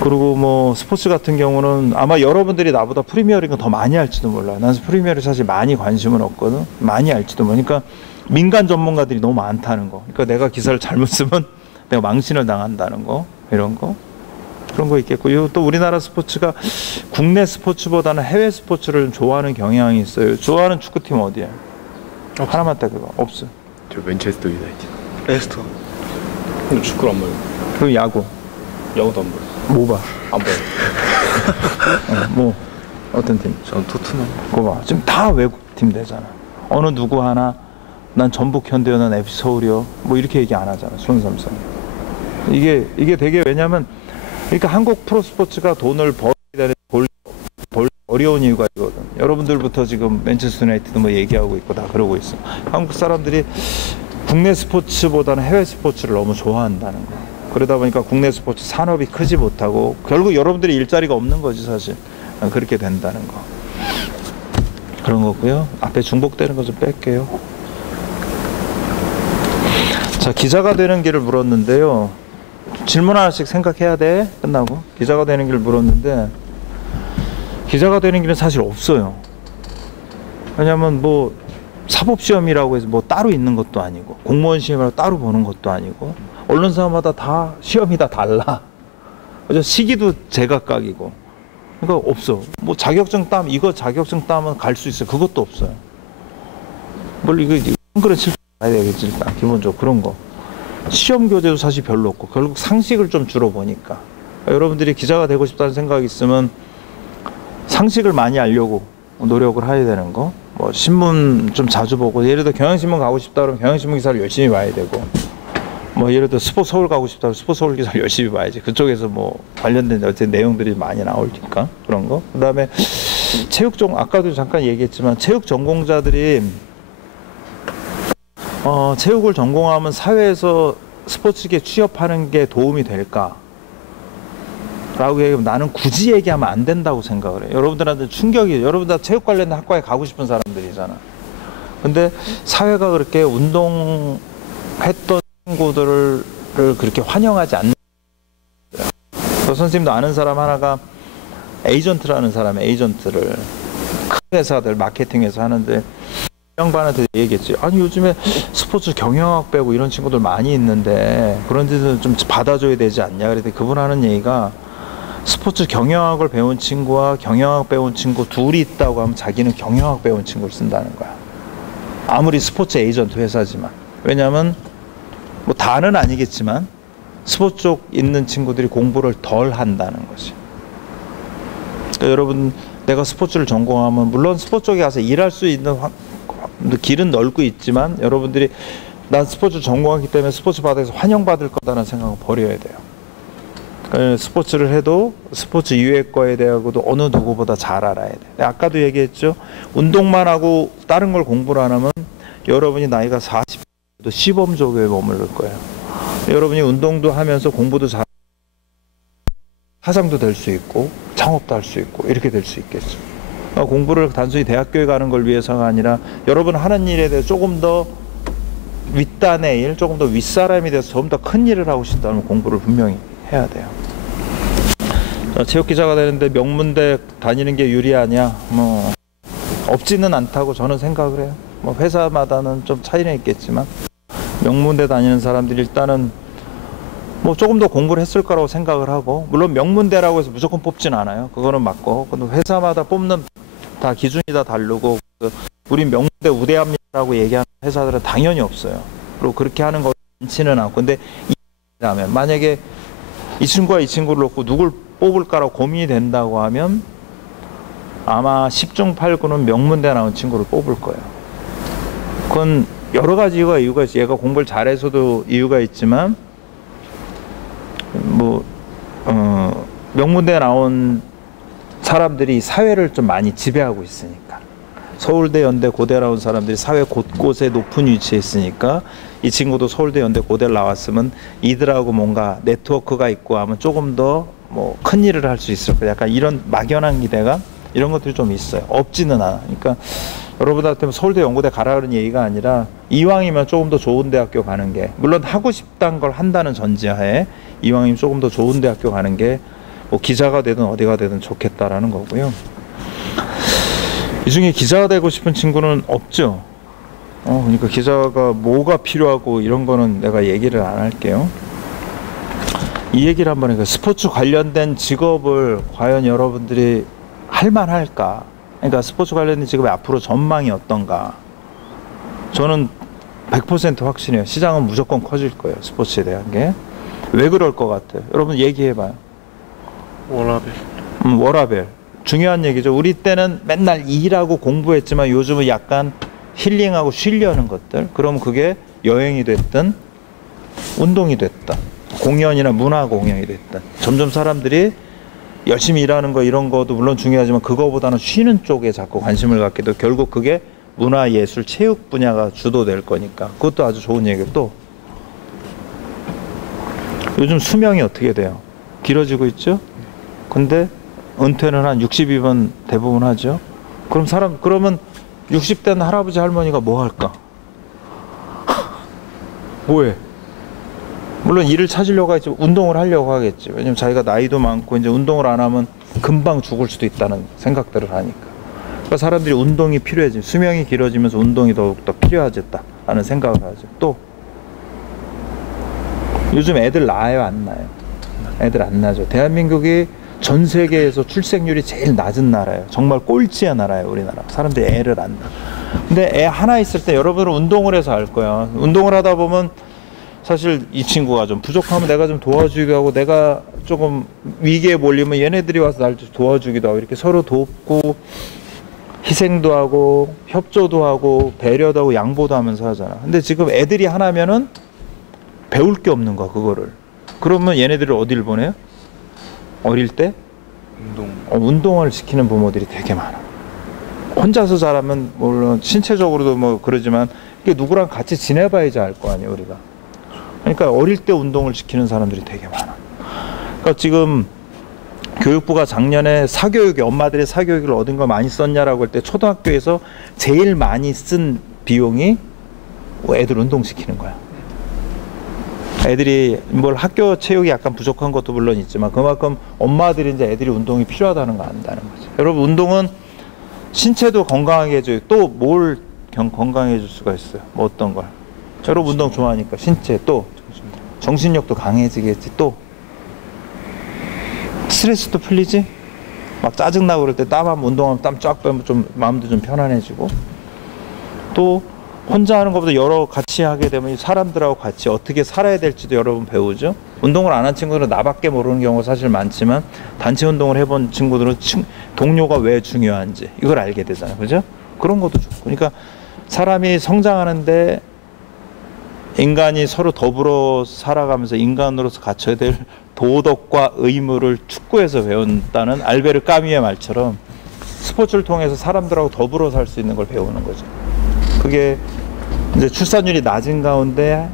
그리고 뭐 스포츠 같은 경우는 아마 여러분들이 나보다 프리미어리그 더 많이 알지도 몰라요. 난 프리미어리그 사실 많이 관심은 없거든. 많이 알지도 모르니까 그러니까 민간 전문가들이 너무 많다는 거. 그러니까 내가 기사를 잘못 쓰면 내가 망신을 당한다는 거. 이런 거 그런 거 있겠고 또 우리나라 스포츠가 국내 스포츠보다는 해외 스포츠를 좋아하는 경향이 있어요. 좋아하는 축구팀 어디야? 하나만 딱 그거 없어. 저 맨체스터 유나이티드. 레스터. 근데 축구를 안 봐요. 그럼 야구 야구도 안 봐요. 뭐 봐? 안 봐요. 뭐 어떤 팀? 전 토트넘. 그거 봐. 지금 다 외국 팀 되잖아. 어느 누구 하나 난 전북 현대요, 난 FC 서울이요. 뭐 이렇게 얘기 안 하잖아. 손삼성. 이게 되게 왜냐면 그러니까 한국 프로 스포츠가 돈을 벌 어려운 이유가 이거든. 여러분들부터 지금 맨체스터 유나이티드 뭐 얘기하고 있고 다 그러고 있어. 한국 사람들이 국내 스포츠보다는 해외 스포츠를 너무 좋아한다는 거. 그러다 보니까 국내 스포츠 산업이 크지 못하고 결국 여러분들이 일자리가 없는 거지 사실. 그렇게 된다는 거. 그런 거고요. 앞에 중복되는 거 좀 뺄게요. 자, 기자가 되는 길을 물었는데요. 질문 하나씩 생각해야 돼. 끝나고. 기자가 되는 길을 물었는데 기자가 되는 길은 사실 없어요. 왜냐면 뭐 사법시험이라고 해서 뭐 따로 있는 것도 아니고 공무원 시험이라고 따로 보는 것도 아니고 언론사마다 다 시험이 다 달라. 그죠? 시기도 제각각이고. 그러니까 없어. 뭐 자격증 따면 이거 자격증 따면 갈 수 있어. 그것도 없어요. 뭘 이거 그런 실패 가야 되겠지 일단 기본적으로 그런 거. 시험 교재도 사실 별로 없고 결국 상식을 좀 주로 보니까 여러분들이 기자가 되고 싶다는 생각이 있으면 상식을 많이 알려고 노력을 해야 되는 거. 뭐 신문 좀 자주 보고 예를 들어 경향신문 가고 싶다 그러면 경향신문 기사를 열심히 봐야 되고 뭐 예를 들어 스포서울 가고 싶다 그러면 스포서울 기사를 열심히 봐야지. 그쪽에서 뭐 관련된 어쨌든 내용들이 많이 나오니까 그런 거. 그다음에 체육 전 아까도 잠깐 얘기했지만 체육 전공자들이 체육을 전공하면 사회에서 스포츠계 취업하는 게 도움이 될까? 라고 얘기하면 나는 굳이 얘기하면 안 된다고 생각을 해요. 여러분들한테 충격이, 여러분들 다 체육 관련된 학과에 가고 싶은 사람들이잖아. 근데 사회가 그렇게 운동했던 친구들을 그렇게 환영하지 않는 거예요. 그 선생님도 아는 사람 하나가 에이전트라는 사람의 에이전트를 큰 회사들 마케팅에서 하는데 양반한테 얘기했지. 아니 요즘에 스포츠 경영학 배우고 이런 친구들 많이 있는데 그런 데는 좀 받아줘야 되지 않냐. 그랬더니 그분 하는 얘기가 스포츠 경영학을 배운 친구와 경영학 배운 친구 둘이 있다고 하면 자기는 경영학 배운 친구를 쓴다는 거야. 아무리 스포츠 에이전트 회사지만. 왜냐하면 뭐 다는 아니겠지만 스포츠 쪽 있는 친구들이 공부를 덜 한다는 거지. 그러니까 여러분 내가 스포츠를 전공하면 물론 스포츠 쪽에 가서 일할 수 있는 길은 넓고 있지만 여러분들이 난 스포츠 전공하기 때문에 스포츠 바닥에서 환영받을 거다라는 생각을 버려야 돼요. 스포츠를 해도 스포츠 이외의 거에 대하고도 어느 누구보다 잘 알아야 돼. 아까도 얘기했죠. 운동만 하고 다른 걸 공부를 안 하면 여러분이 나이가 40대도 시범 조교에 머무를 거예요. 여러분이 운동도 하면서 공부도 잘 사장도 될 수 있고 창업도 할 수 있고 이렇게 될 수 있겠죠. 공부를 단순히 대학교에 가는 걸 위해서가 아니라 여러분 하는 일에 대해서 조금 더 윗단의 일, 조금 더 윗사람이 돼서 좀 더 큰 일을 하고 싶다면 공부를 분명히 해야 돼요. 체육기자가 되는데 명문대 다니는 게 유리하냐? 뭐 없지는 않다고 저는 생각을 해요. 뭐 회사마다는 좀 차이는 있겠지만 명문대 다니는 사람들이 일단은 뭐 조금 더 공부를 했을 거라고 생각을 하고 물론 명문대라고 해서 무조건 뽑진 않아요. 그거는 맞고 근데 회사마다 뽑는 다 기준이 다 다르고 우리 명문대 우대합니다라고 얘기하는 회사들은 당연히 없어요. 그리고 그렇게 하는 거 많지는 않고 근데 이라면 만약에 이 친구와 이 친구를 놓고 누굴 뽑을까라고 고민이 된다고 하면 아마 10중 8구는 명문대 나온 친구를 뽑을 거예요. 그건 여러 가지 이유가 있어요. 얘가 공부를 잘해서도 이유가 있지만 뭐 명문대 나온 사람들이 사회를 좀 많이 지배하고 있으니까 서울대, 연대, 고대 나온 사람들이 사회 곳곳에 높은 위치에 있으니까 이 친구도 서울대, 연대, 고대를 나왔으면 이들하고 뭔가 네트워크가 있고 하면 조금 더 뭐 큰 일을 할 수 있을 거야. 약간 이런 막연한 기대가 이런 것들이 좀 있어요. 없지는 않아. 그러니까 여러분한테 서울대, 연고대 가라 그런 얘기가 아니라 이왕이면 조금 더 좋은 대학교 가는 게 물론 하고 싶다는 걸 한다는 전제하에 이왕이면 조금 더 좋은 대학교 가는 게 뭐 기자가 되든 어디가 되든 좋겠다라는 거고요. 이 중에 기자가 되고 싶은 친구는 없죠. 그러니까 기자가 뭐가 필요하고 이런 거는 내가 얘기를 안 할게요. 이 얘기를 한번 해요. 스포츠 관련된 직업을 과연 여러분들이 할 만할까? 그러니까 스포츠 관련된 직업의 앞으로 전망이 어떤가? 저는 100% 확신해요. 시장은 무조건 커질 거예요. 스포츠에 대한 게. 왜 그럴 것 같아요? 여러분 얘기해봐요. 워라벨. 워라벨. 중요한 얘기죠. 우리 때는 맨날 일하고 공부했지만 요즘은 약간 힐링하고 쉬려는 것들. 그럼 그게 여행이 됐든 운동이 됐든 공연이나 문화 공연이 됐든 점점 사람들이 열심히 일하는 거 이런 것도 물론 중요하지만 그거보다는 쉬는 쪽에 자꾸 관심을 갖게 되고 결국 그게 문화, 예술, 체육 분야가 주도될 거니까 그것도 아주 좋은 얘기고 또 요즘 수명이 어떻게 돼요? 길어지고 있죠? 근데 은퇴는 한 60이면 대부분 하죠. 그러면 60대는 할아버지 할머니가 뭐 할까? 뭐해? 물론 일을 찾으려고 하겠지, 운동을 하려고 하겠지. 왜냐면 자기가 나이도 많고 이제 운동을 안 하면 금방 죽을 수도 있다는 생각들을 하니까. 그러니까 사람들이 운동이 필요해지. 수명이 길어지면서 운동이 더욱더 필요하겠다라는 생각을 하죠. 또 요즘 애들 낳아요, 안 낳아요? 애들 안 낳죠. 대한민국이 전 세계에서 출생률이 제일 낮은 나라예요. 정말 꼴찌의 나라예요, 우리나라. 사람들이 애를 안 낳아. 근데 애 하나 있을 때 여러분은 운동을 해서 알 거야. 운동을 하다 보면 사실 이 친구가 좀 부족하면 내가 좀 도와주기도 하고 내가 조금 위기에 몰리면 얘네들이 와서 날 도와주기도 하고 이렇게 서로 돕고 희생도 하고 협조도 하고 배려도 하고 양보도 하면서 하잖아. 근데 지금 애들이 하나면은 배울 게 없는 거야, 그거를. 그러면 얘네들을 어디를 보내요? 어릴 때 운동을 시키는 부모들이 되게 많아. 혼자서 자라면 물론 신체적으로도 뭐 그러지만 이게 누구랑 같이 지내봐야지 알 거 아니에요, 우리가. 그러니까 어릴 때 운동을 시키는 사람들이 되게 많아. 그러니까 지금 교육부가 작년에 사교육에 엄마들이 사교육을 어딘 거 많이 썼냐라고 할 때 초등학교에서 제일 많이 쓴 비용이 애들 운동시키는 거야. 애들이 뭘 학교 체육이 약간 부족한 것도 물론 있지만 그만큼 엄마들이 이제 애들이 운동이 필요하다는 거 안다는 거죠. 여러분 운동은 신체도 건강하게 해줘요. 또 뭘 건강해 줄 수가 있어요? 뭐 어떤 걸? 여러분 운동 좋아하니까 신체 또 정신력도 강해지겠지. 또 스트레스도 풀리지. 막 짜증나고 그럴 때 땀하면 운동하면 땀 쫙 빼면 좀 마음도 좀 편안해지고 또 혼자 하는 것보다 여러 같이 하게 되면 사람들하고 같이 어떻게 살아야 될지도 여러분 배우죠. 운동을 안 한 친구들은 나밖에 모르는 경우가 사실 많지만 단체 운동을 해본 친구들은 동료가 왜 중요한지 이걸 알게 되잖아요. 그죠? 그런 것도 좋고. 그러니까 사람이 성장하는데 인간이 서로 더불어 살아가면서 인간으로서 갖춰야 될 도덕과 의무를 축구에서 배운다는 알베르 까뮈의 말처럼 스포츠를 통해서 사람들하고 더불어 살 수 있는 걸 배우는 거죠. 그게 이제 출산율이 낮은 가운데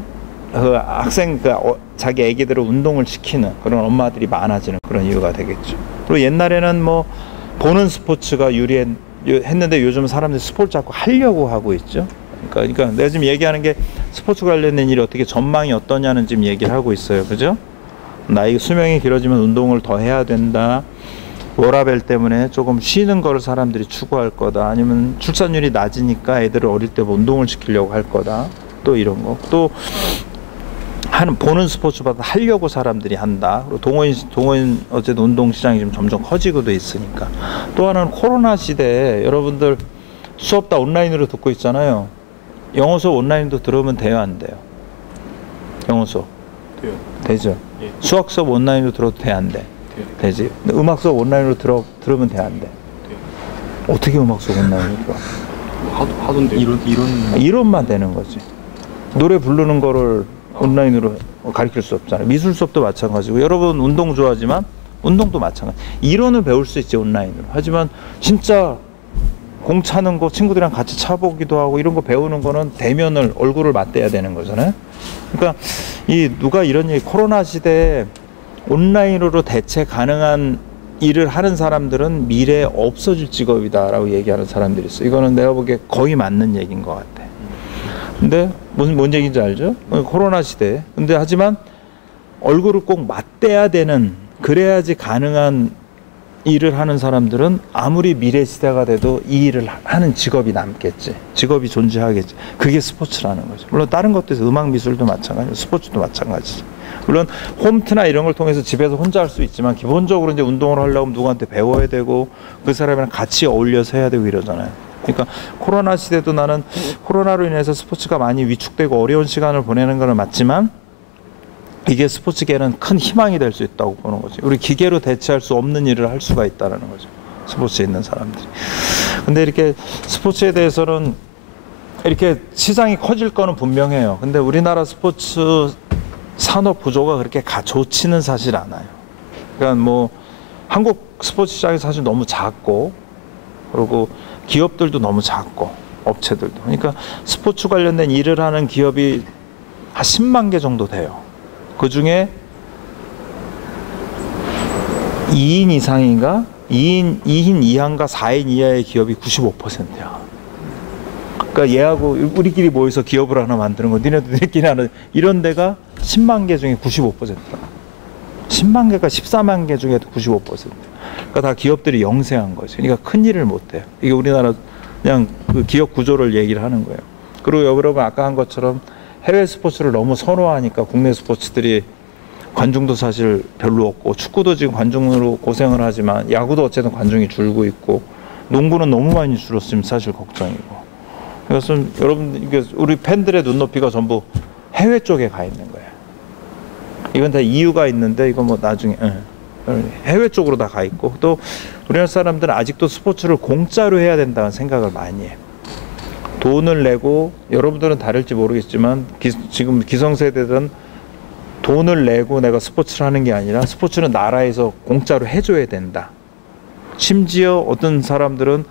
자기 애기들을 운동을 시키는 그런 엄마들이 많아지는 그런 이유가 되겠죠. 그리고 옛날에는 뭐 보는 스포츠가 유리했는데 요즘은 사람들이 스포츠 자꾸 하려고 하고 있죠. 그러니까 내가 지금 얘기하는 게 스포츠 관련된 일이 어떻게 전망이 어떠냐는 지금 얘기를 하고 있어요. 그죠? 나이 수명이 길어지면 운동을 더 해야 된다. 워라벨 때문에 조금 쉬는 거를 사람들이 추구할 거다. 아니면 출산율이 낮으니까 애들을 어릴 때부터 운동을 시키려고 할 거다. 또 이런 거. 또 보는 스포츠보다 하려고 사람들이 한다. 그리고 동호인 어쨌든 운동 시장이 좀 점점 커지고도 있으니까. 또 하나는 코로나 시대에 여러분들 수업 다 온라인으로 듣고 있잖아요. 영어 수업 온라인도 들으면 돼요, 안 돼요? 영어 수업 돼요. 되죠? 예. 수학 수업 온라인으로 들어도 돼, 안 돼? 되지. 근데 음악 수업 온라인으로 들으면 돼, 안 돼? 어떻게 음악 수업 온라인으로 들어? 하던데. 이론만 되는 거지. 노래 부르는 거를 온라인으로 가르칠 수 없잖아요. 미술 수업도 마찬가지고. 여러분 운동 좋아하지만 운동도 마찬가지. 이론을 배울 수 있지 온라인으로. 하지만 진짜 공 차는 거 친구들이랑 같이 차보기도 하고 이런 거 배우는 거는 대면을 얼굴을 맞대야 되는 거잖아요. 그러니까 누가 이런 얘기 코로나 시대에 온라인으로 대체 가능한 일을 하는 사람들은 미래에 없어질 직업이다라고 얘기하는 사람들이 있어요. 이거는 내가 보기에 거의 맞는 얘기인 것 같아. 근데 뭔 얘기인지 알죠? 코로나 시대에. 근데 하지만 얼굴을 꼭 맞대야 되는 그래야지 가능한 일을 하는 사람들은 아무리 미래 시대가 돼도 이 일을 하는 직업이 남겠지. 직업이 존재하겠지. 그게 스포츠라는 거죠. 물론 다른 것도 있어요. 음악 미술도 마찬가지고 스포츠도 마찬가지죠. 물론 홈트나 이런 걸 통해서 집에서 혼자 할 수 있지만 기본적으로 이제 운동을 하려면 누구한테 배워야 되고 그 사람이랑 같이 어울려서 해야 되고 이러잖아요. 그러니까 코로나 시대도 나는 코로나로 인해서 스포츠가 많이 위축되고 어려운 시간을 보내는 건 맞지만 이게 스포츠계는 큰 희망이 될 수 있다고 보는 거지. 우리 기계로 대체할 수 없는 일을 할 수가 있다는 거죠. 스포츠에 있는 사람들이. 근데 이렇게 스포츠에 대해서는 이렇게 시장이 커질 거는 분명해요. 근데 우리나라 스포츠 산업 구조가 그렇게 좋지는 사실 않아요. 그러니까 뭐 한국 스포츠 시장이 사실 너무 작고 그리고 기업들도 너무 작고 업체들도. 그러니까 스포츠 관련된 일을 하는 기업이 한 10만 개 정도 돼요. 그 중에 2인 이상인가? 2인 이하인가 4인 이하의 기업이 95%야. 그러니까 얘하고 우리끼리 모여서 기업을 하나 만드는 거, 니네끼리 하는 이런 데가 10만 개 중에 95%다. 10만 개가 14만 개 중에 95%. 그러니까 다 기업들이 영세한 거지. 그러니까 큰 일을 못 해요. 이게 우리나라 그냥 그 기업 구조를 얘기를 하는 거예요. 그리고 여러분 아까 한 것처럼 해외 스포츠를 너무 선호하니까 국내 스포츠들이 관중도 사실 별로 없고 축구도 지금 관중으로 고생을 하지만 야구도 어쨌든 관중이 줄고 있고 농구는 너무 많이 줄었으면 사실 걱정이고. 그래서 여러분 이게 우리 팬들의 눈높이가 전부 해외 쪽에 가 있는 거예요. 이건 다 이유가 있는데 이거 뭐 나중에 해외 쪽으로 다 가 있고 또 우리나라 사람들은 아직도 스포츠를 공짜로 해야 된다는 생각을 많이 해요. 돈을 내고 여러분들은 다를지 모르겠지만 지금 기성세대들은 돈을 내고 내가 스포츠를 하는 게 아니라 스포츠는 나라에서 공짜로 해줘야 된다. 심지어 어떤 사람들은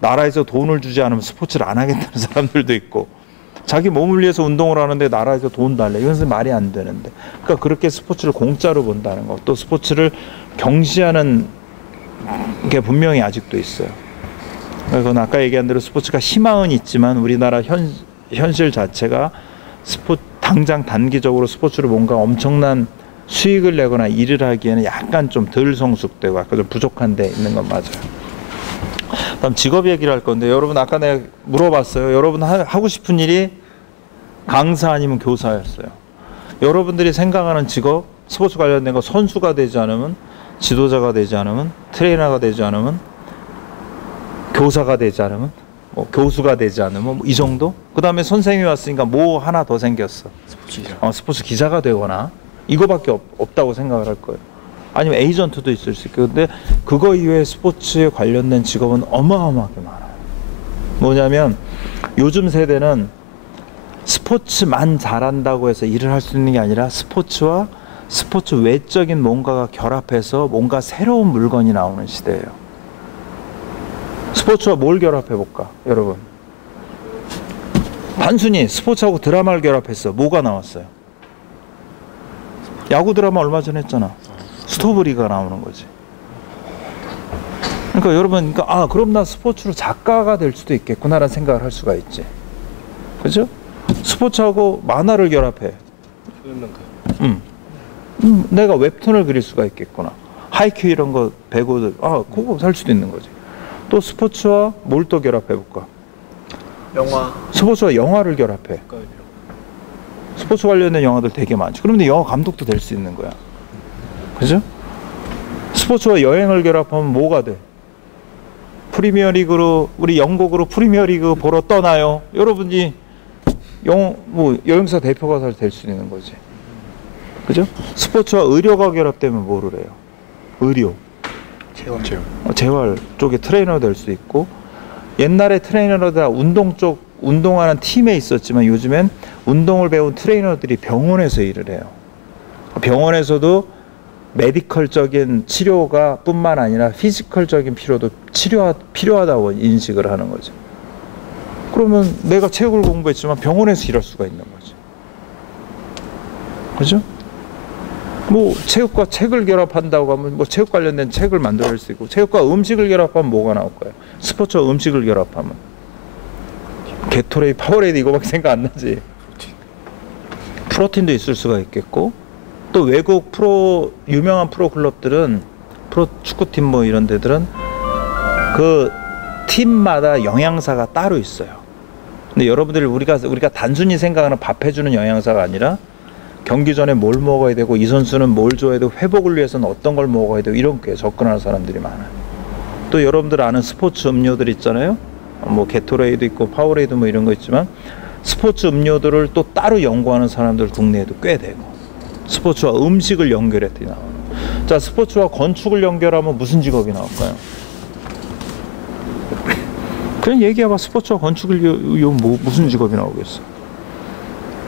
나라에서 돈을 주지 않으면 스포츠를 안 하겠다는 사람들도 있고 자기 몸을 위해서 운동을 하는데 나라에서 돈 달래. 이건 말이 안 되는데. 그러니까 그렇게 스포츠를 공짜로 본다는 거. 또 스포츠를 경시하는 게 분명히 아직도 있어요. 그건 아까 얘기한 대로 스포츠가 희망은 있지만 우리나라 현실 자체가 당장 단기적으로 스포츠로 뭔가 엄청난 수익을 내거나 일을 하기에는 약간 좀 덜 성숙되고 약간 좀 부족한 데 있는 건 맞아요. 다음 직업 얘기를 할 건데 여러분 아까 내가 물어봤어요. 여러분 하고 싶은 일이 강사 아니면 교사였어요. 여러분들이 생각하는 직업 스포츠 관련된 거 선수가 되지 않으면 지도자가 되지 않으면 트레이너가 되지 않으면 교사가 되지 않으면 뭐 교수가 되지 않으면 뭐 이 정도? 그 다음에 선생님이 왔으니까 뭐 하나 더 생겼어. 스포츠 기자가 되거나 이거밖에 없다고 생각을 할 거예요. 아니면 에이전트도 있을 수 있고. 근데 그거 이외에 스포츠에 관련된 직업은 어마어마하게 많아요. 뭐냐면 요즘 세대는 스포츠만 잘한다고 해서 일을 할 수 있는 게 아니라 스포츠와 스포츠 외적인 뭔가가 결합해서 뭔가 새로운 물건이 나오는 시대예요. 스포츠와 뭘 결합해 볼까, 여러분? 단순히 스포츠하고 드라마를 결합했어. 뭐가 나왔어요? 야구 드라마 얼마 전에 했잖아. 스토브리가 나오는 거지. 그러니까 여러분, 그럼 나 스포츠로 작가가 될 수도 있겠구나라는 생각을 할 수가 있지. 그죠? 스포츠하고 만화를 결합해. 내가 웹툰을 그릴 수가 있겠구나. 하이큐 이런 거 배구들, 그거 살 수도 있는 거지. 또 스포츠와 뭘 또 결합해 볼까? 영화. 스포츠와 영화를 결합해. 스포츠 관련된 영화들 되게 많죠. 그런데 영화 감독도 될 수 있는 거야. 그죠? 스포츠와 여행을 결합하면 뭐가 돼? 프리미어리그로 우리 영국으로 프리미어리그 보러 떠나요. 여러분이 여행사 대표가 될 수 있는 거지. 그죠? 스포츠와 의료가 결합되면 뭐를 해요? 의료. 재활 쪽에 트레이너 될 수 있고 옛날에 트레이너로다 운동하는 팀에 있었지만 요즘엔 운동을 배운 트레이너들이 병원에서 일을 해요. 병원에서도 메디컬적인 치료가 뿐만 아니라 피지컬적인 필요도 필요하다고 인식을 하는 거죠. 그러면 내가 체육을 공부했지만 병원에서 일할 수가 있는 거죠. 그죠? 뭐 체육과 책을 결합한다고 하면 뭐 체육 관련된 책을 만들 수 있고 체육과 음식을 결합하면 뭐가 나올까요? 스포츠와 음식을 결합하면 게토레이드, 파워레이드 이거밖에 생각 안 나지. 프로틴도 있을 수가 있겠고 또 외국 유명한 프로 클럽들은 프로 축구팀 뭐 이런 데들은 그 팀마다 영양사가 따로 있어요. 근데 여러분들 우리가 단순히 생각하는 밥 해주는 영양사가 아니라 경기 전에 뭘 먹어야 되고 이 선수는 뭘 줘야 되고 회복을 위해서는 어떤 걸 먹어야 되고 이렇게 접근하는 사람들이 많아요. 또 여러분들 아는 스포츠 음료들 있잖아요. 뭐 게토레이도 있고 파워레이드 뭐 이런 거 있지만 스포츠 음료들을 또 따로 연구하는 사람들 국내에도 꽤 되고 스포츠와 음식을 연결했더니 나와요. 자, 스포츠와 건축을 연결하면 무슨 직업이 나올까요? 그냥 얘기해봐. 스포츠와 건축을 무슨 직업이 나오겠어?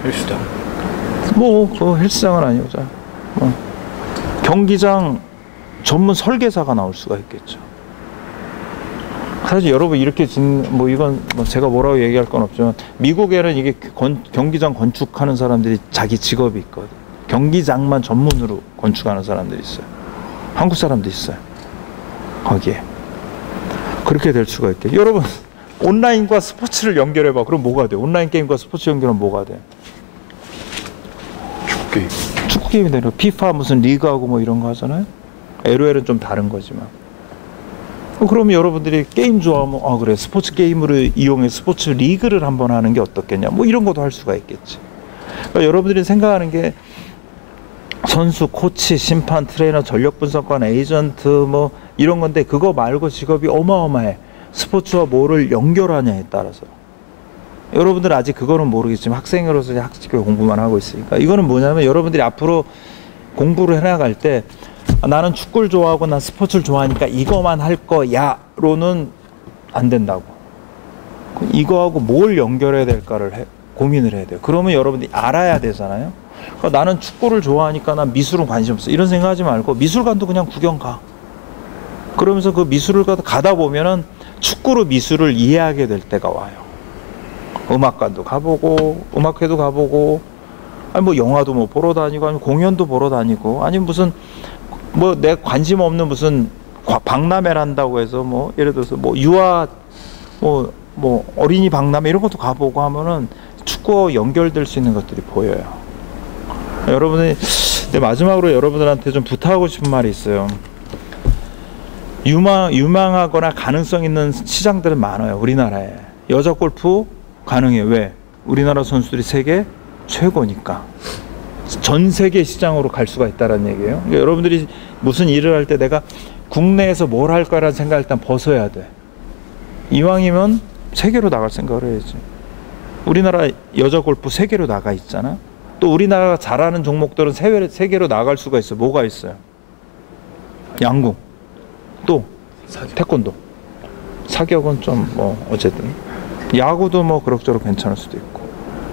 헬스장. 그 헬스장은 아니고 자, 경기장 전문 설계사가 나올 수가 있겠죠. 사실 여러분 이렇게 이건 제가 뭐라고 얘기할 건 없지만 미국에는 이게 경기장 건축하는 사람들이 자기 직업이 있거든. 경기장만 전문으로 건축하는 사람들이 있어요. 한국 사람도 있어요. 거기에 그렇게 될 수가 있게. 여러분 온라인과 스포츠를 연결해봐. 그럼 뭐가 돼? 온라인 게임과 스포츠 연결하면 뭐가 돼? 축구 게임이 되는 피파 무슨 리그하고 뭐 이런 거 하잖아요. LOL은 좀 다른 거지만. 그러면 여러분들이 게임 좋아하면 그래 스포츠 게임으로 이용해 스포츠 리그를 한번 하는 게 어떻겠냐 뭐 이런 것도 할 수가 있겠지. 그러니까 여러분들이 생각하는 게 선수, 코치, 심판, 트레이너, 전력 분석관, 에이전트 뭐 이런 건데 그거 말고 직업이 어마어마해. 스포츠와 뭐를 연결하냐에 따라서. 여러분들 아직 그거는 모르겠지만 학생으로서 학습 공부만 하고 있으니까 이거는 뭐냐면 여러분들이 앞으로 공부를 해나갈 때 나는 축구를 좋아하고 난 스포츠를 좋아하니까 이거만 할 거야로는 안 된다고. 이거하고 뭘 연결해야 될까를 고민을 해야 돼요. 그러면 여러분들이 알아야 되잖아요. 그러니까 나는 축구를 좋아하니까 난 미술은 관심 없어. 이런 생각하지 말고 미술관도 그냥 구경 가. 그러면서 그 미술을 가다 보면은 축구로 미술을 이해하게 될 때가 와요. 음악관도 가보고 음악회도 가보고 아니 뭐 영화도 뭐 보러 다니고 아니면 공연도 보러 다니고 아니면 무슨 뭐 내 관심 없는 무슨 박람회를 한다고 해서 뭐 예를 들어서 뭐 유아 뭐 어린이 박람회 이런 것도 가보고 하면은 축구와 연결될 수 있는 것들이 보여요. 여러분이 마지막으로 여러분들한테 좀 부탁하고 싶은 말이 있어요. 유망하거나 가능성 있는 시장들은 많아요. 우리나라에 여자 골프 가능해. 왜? 우리나라 선수들이 세계 최고니까. 전 세계 시장으로 갈 수가 있다는 얘기예요. 그러니까 여러분들이 무슨 일을 할 때 내가 국내에서 뭘 할 거라는 생각을 일단 벗어야 돼. 이왕이면 세계로 나갈 생각을 해야지. 우리나라 여자 골프 세계로 나가 있잖아. 또 우리나라가 잘하는 종목들은 세계로 나갈 수가 있어. 뭐가 있어요? 양궁, 또 태권도, 사격은 좀 뭐 어쨌든 야구도 뭐 그럭저럭 괜찮을 수도 있고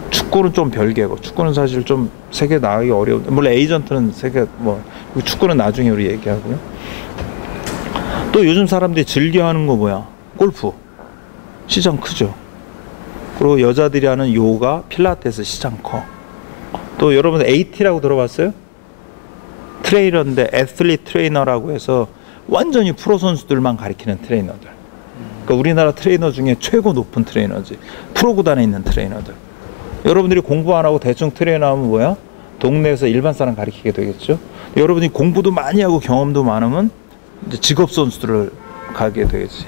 축구는 좀 별개고 축구는 사실 좀 세계 나가기 어려운. 물론 에이전트는 세계 뭐 축구는 나중에 우리 얘기하고요. 또 요즘 사람들이 즐겨하는 거 뭐야? 골프 시장 크죠. 그리고 여자들이 하는 요가, 필라테스 시장 커. 또 여러분 AT라고 들어봤어요? 트레이너인데 애슬릿 트레이너라고 해서 완전히 프로 선수들만 가리키는 트레이너들. 그러니까 우리나라 트레이너 중에 최고 높은 트레이너지. 프로 구단에 있는 트레이너들. 여러분들이 공부 안 하고 대충 트레이너 하면 뭐야? 동네에서 일반 사람 가리키게 되겠죠. 여러분이 공부도 많이 하고 경험도 많으면 이제 직업 선수들을 가게 되겠지.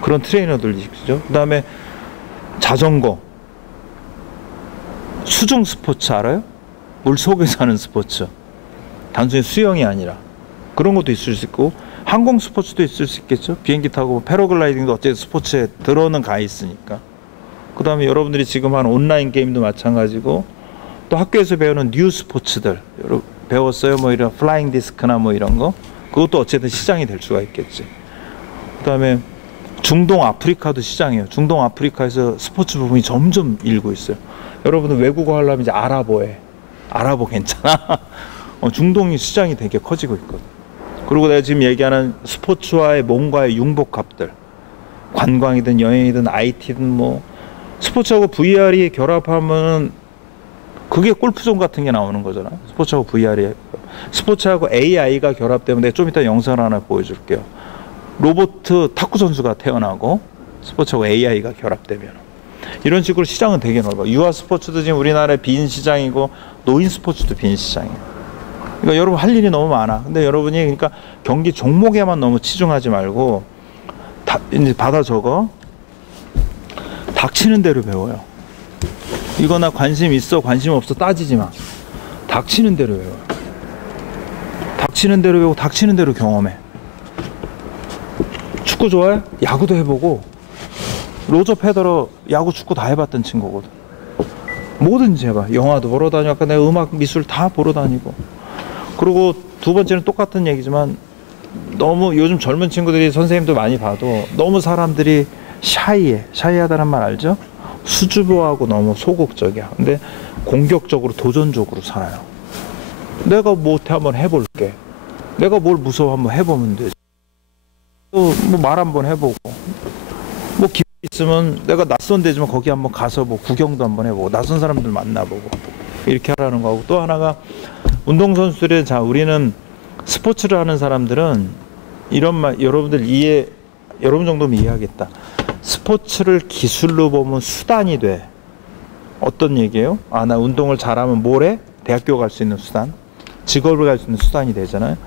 그런 트레이너들이죠. 그다음에 자전거, 수중 스포츠 알아요? 물 속에서 하는 스포츠. 단순히 수영이 아니라 그런 것도 있을 수 있고 항공 스포츠도 있을 수 있겠죠. 비행기 타고 패러글라이딩도 어쨌든 스포츠에 들어는 가 있으니까. 그 다음에 여러분들이 지금 하는 온라인 게임도 마찬가지고 또 학교에서 배우는 뉴 스포츠들 배웠어요. 뭐 이런 플라잉 디스크나 뭐 이런 거. 그것도 어쨌든 시장이 될 수가 있겠지. 그 다음에 중동 아프리카도 시장이에요. 중동 아프리카에서 스포츠 부분이 점점 일고 있어요. 여러분은 외국어 하려면 이제 아랍어 해. 아랍어 괜찮아? 중동이 시장이 되게 커지고 있거든. 그리고 내가 지금 얘기하는 스포츠와의 몸과의 융복합들, 관광이든 여행이든 IT든 뭐 스포츠하고 VR이 결합하면 그게 골프존 같은 게 나오는 거잖아. 스포츠하고 VR이, 스포츠하고 AI가 결합되면 내가 좀 이따 영상을 하나 보여줄게요. 로보트 탁구 선수가 태어나고 스포츠하고 AI가 결합되면 이런 식으로 시장은 되게 넓어. 유아 스포츠도 지금 우리나라의 빈 시장이고 노인 스포츠도 빈 시장이에요. 그러니까 여러분 할 일이 너무 많아. 근데 여러분이 그러니까 경기 종목에만 너무 치중하지 말고 이제 받아 적어. 닥치는 대로 배워요. 이거 나 관심 있어 관심 없어 따지지 마. 닥치는 대로 외워요. 닥치는 대로 외우고 닥치는 대로 경험해. 축구 좋아해? 야구도 해보고. 로저 페더러 야구 축구 다 해봤던 친구거든. 뭐든지 해봐. 영화도 보러 다니고 아까 내가 음악 미술 다 보러 다니고. 그리고 두 번째는 똑같은 얘기지만 너무 요즘 젊은 친구들이 선생님도 많이 봐도 너무 사람들이 샤이해. 샤이하다는 말 알죠? 수줍어하고 너무 소극적이야. 근데 공격적으로 도전적으로 살아요. 내가 못해 한번 해볼게. 내가 뭘 무서워 한번 해보면 되지. 또 뭐 말 한번 해보고 뭐 기회 있으면 내가 낯선 데지만 거기 한번 가서 뭐 구경도 한번 해보고 낯선 사람들 만나보고 이렇게 하라는 거고. 또 하나가 운동선수들의 자 우리는 스포츠를 하는 사람들은 이런 말 여러분들 여러분 정도면 이해하겠다. 스포츠를 기술로 보면 수단이 돼. 어떤 얘기예요? 아, 나 운동을 잘하면 뭐래? 대학교 갈 수 있는 수단, 직업을 갈 수 있는 수단이 되잖아요.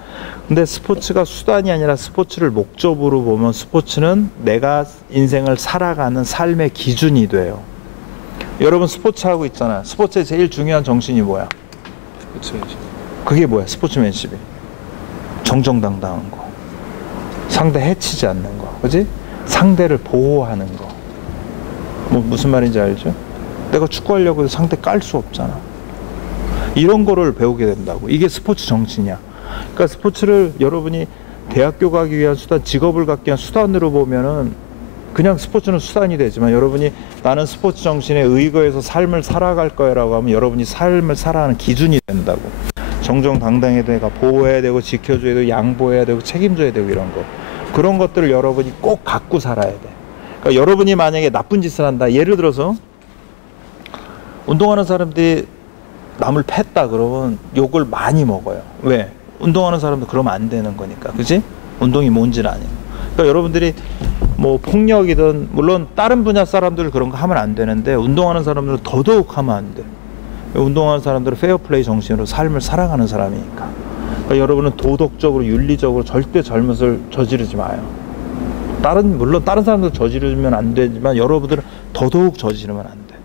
근데 스포츠가 수단이 아니라 스포츠를 목적으로 보면 스포츠는 내가 인생을 살아가는 삶의 기준이 돼요. 여러분 스포츠 하고 있잖아요. 스포츠의 제일 중요한 정신이 뭐야? 그게 뭐야? 스포츠맨십이. 정정당당한 거. 상대 해치지 않는 거. 그지? 상대를 보호하는 거. 뭐 무슨 말인지 알죠? 내가 축구하려고 해도 상대 깔 수 없잖아. 이런 거를 배우게 된다고. 이게 스포츠 정신이야. 그러니까 스포츠를 여러분이 대학교 가기 위한 수단, 직업을 갖기 위한 수단으로 보면은 그냥 스포츠는 수단이 되지만 여러분이 나는 스포츠 정신에 의거해서 삶을 살아갈 거야라고 하면 여러분이 삶을 살아가는 기준이 된다고. 정정당당해야 되고 보호해야 되고 지켜줘야 되고 양보해야 되고 책임져야 되고 이런 거. 그런 것들을 여러분이 꼭 갖고 살아야 돼. 그러니까 여러분이 만약에 나쁜 짓을 한다. 예를 들어서 운동하는 사람들이 남을 팼다 그러면 욕을 많이 먹어요. 왜? 운동하는 사람도 그러면 안 되는 거니까. 그지? 운동이 뭔지를 아니고. 그러니까 여러분들이 뭐 폭력이든 물론 다른 분야 사람들 그런 거 하면 안 되는데 운동하는 사람들은 더더욱 하면 안 돼. 운동하는 사람들은 페어플레이 정신으로 삶을 살아가는 사람이니까. 그러니까 여러분은 도덕적으로 윤리적으로 절대 잘못을 저지르지 마요. 물론 다른 사람들 저지르면 안 되지만 여러분들은 더더욱 저지르면 안 돼.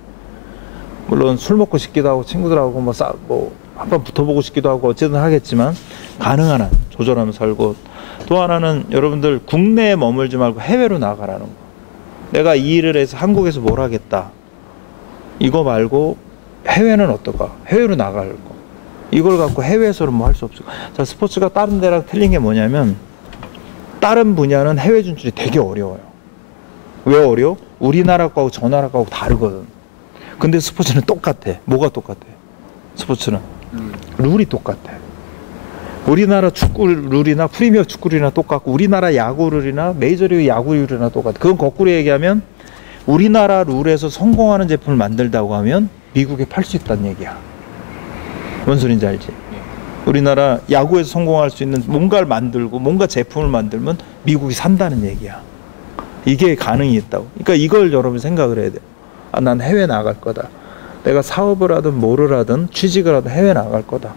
물론 술 먹고 싶기도 하고 친구들하고 뭐 한번 붙어보고 싶기도 하고 어쨌든 하겠지만 가능한 한 조절하면서 살고. 또 하나는 여러분들 국내에 머물지 말고 해외로 나가라는 거. 내가 이 일을 해서 한국에서 뭘 하겠다 이거 말고 해외는 어떨까? 해외로 나갈 거. 이걸 갖고 해외에서는 뭐 할 수 없을 거. 자, 스포츠가 다른 데랑 틀린 게 뭐냐면 다른 분야는 해외 진출이 되게 어려워요. 왜 어려워? 우리나라 거하고 저 나라 거하고 다르거든. 근데 스포츠는 똑같아. 뭐가 똑같아? 스포츠는 룰이 똑같아. 우리나라 축구 룰이나 프리미어 축구 룰이나 똑같고 우리나라 야구 룰이나 메이저리그 야구 룰이나 똑같아. 그건 거꾸로 얘기하면 우리나라 룰에서 성공하는 제품을 만들다고 하면 미국에 팔 수 있다는 얘기야. 뭔 소린지 알지? 우리나라 야구에서 성공할 수 있는 뭔가를 만들고 뭔가 제품을 만들면 미국이 산다는 얘기야. 이게 가능이 있다고. 그러니까 이걸 여러분 생각을 해야 돼. 아, 난 해외 나갈 거다. 내가 사업을 하든 뭐를 하든 취직을 하든 해외 나갈 거다.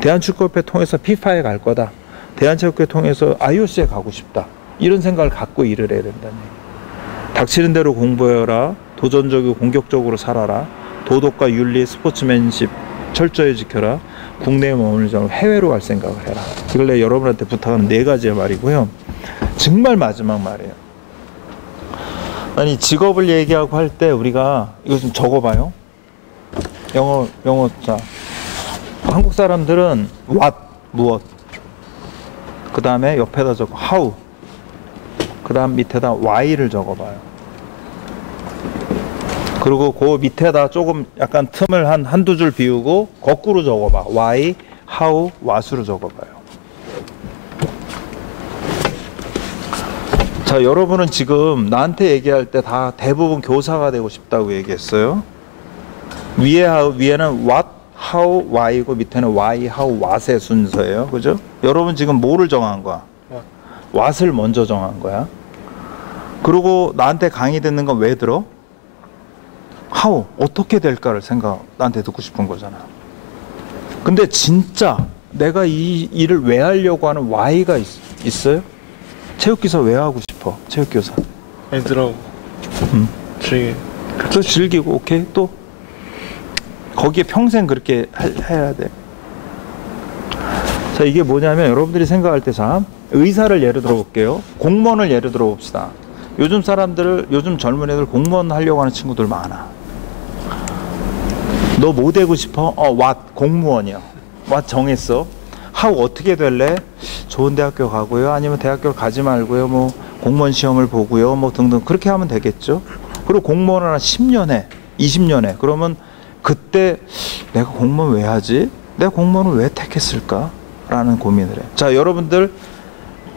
대한축구협회 통해서 피파에 갈 거다. 대한체육회 통해서 IOC에 가고 싶다. 이런 생각을 갖고 일을 해야 된다는 얘기야. 닥치는 대로 공부해라. 도전적이고 공격적으로 살아라. 도덕과 윤리, 스포츠맨십 철저히 지켜라. 국내에 머물지 말고 해외로 갈 생각을 해라. 이걸 내가 여러분한테 부탁하는 4가지의 말이고요. 정말 마지막 말이에요. 아니 직업을 얘기하고 할 때 우리가 이거 좀 적어봐요. 영어 자 한국 사람들은 what 무엇, 그 다음에 옆에다 적어 how, 그 다음 밑에다 why를 적어봐요. 그리고 그 밑에다 조금 약간 틈을 한두 줄 비우고 거꾸로 적어봐. why, how, what으로 적어봐요. 자, 여러분은 지금 나한테 얘기할 때 다 대부분 교사가 되고 싶다고 얘기했어요. 위에는 what, how, why고 밑에는 why, how, what의 순서예요. 그죠? 여러분 지금 뭐를 정한 거야? what을 먼저 정한 거야. 그리고 나한테 강의 듣는 건 왜 들어? how, 어떻게 될까를 나한테 듣고 싶은 거잖아. 근데 진짜 내가 이 일을 왜 하려고 하는 why가 있어요? 체육기사 왜 하고 싶어? 체육교사. 애들하고 즐기고 오케이. 또 거기에 평생 그렇게 해야 돼. 자, 이게 뭐냐면 여러분들이 생각할 때 참 의사를 예를 들어 볼게요. 공무원을 예를 들어 봅시다. 요즘 젊은 애들 공무원 하려고 하는 친구들 많아. 너 뭐 되고 싶어? 공무원이요. 정했어. 하고 어떻게 될래? 좋은 대학교 가고요. 아니면 대학교를 가지 말고요. 뭐 공무원 시험을 보고요. 뭐 등등 그렇게 하면 되겠죠. 그리고 공무원을 한 10년 해. 20년 해. 그러면 그때 내가 공무원 왜 하지? 내가 공무원을 왜 택했을까? 라는 고민을 해. 자, 여러분들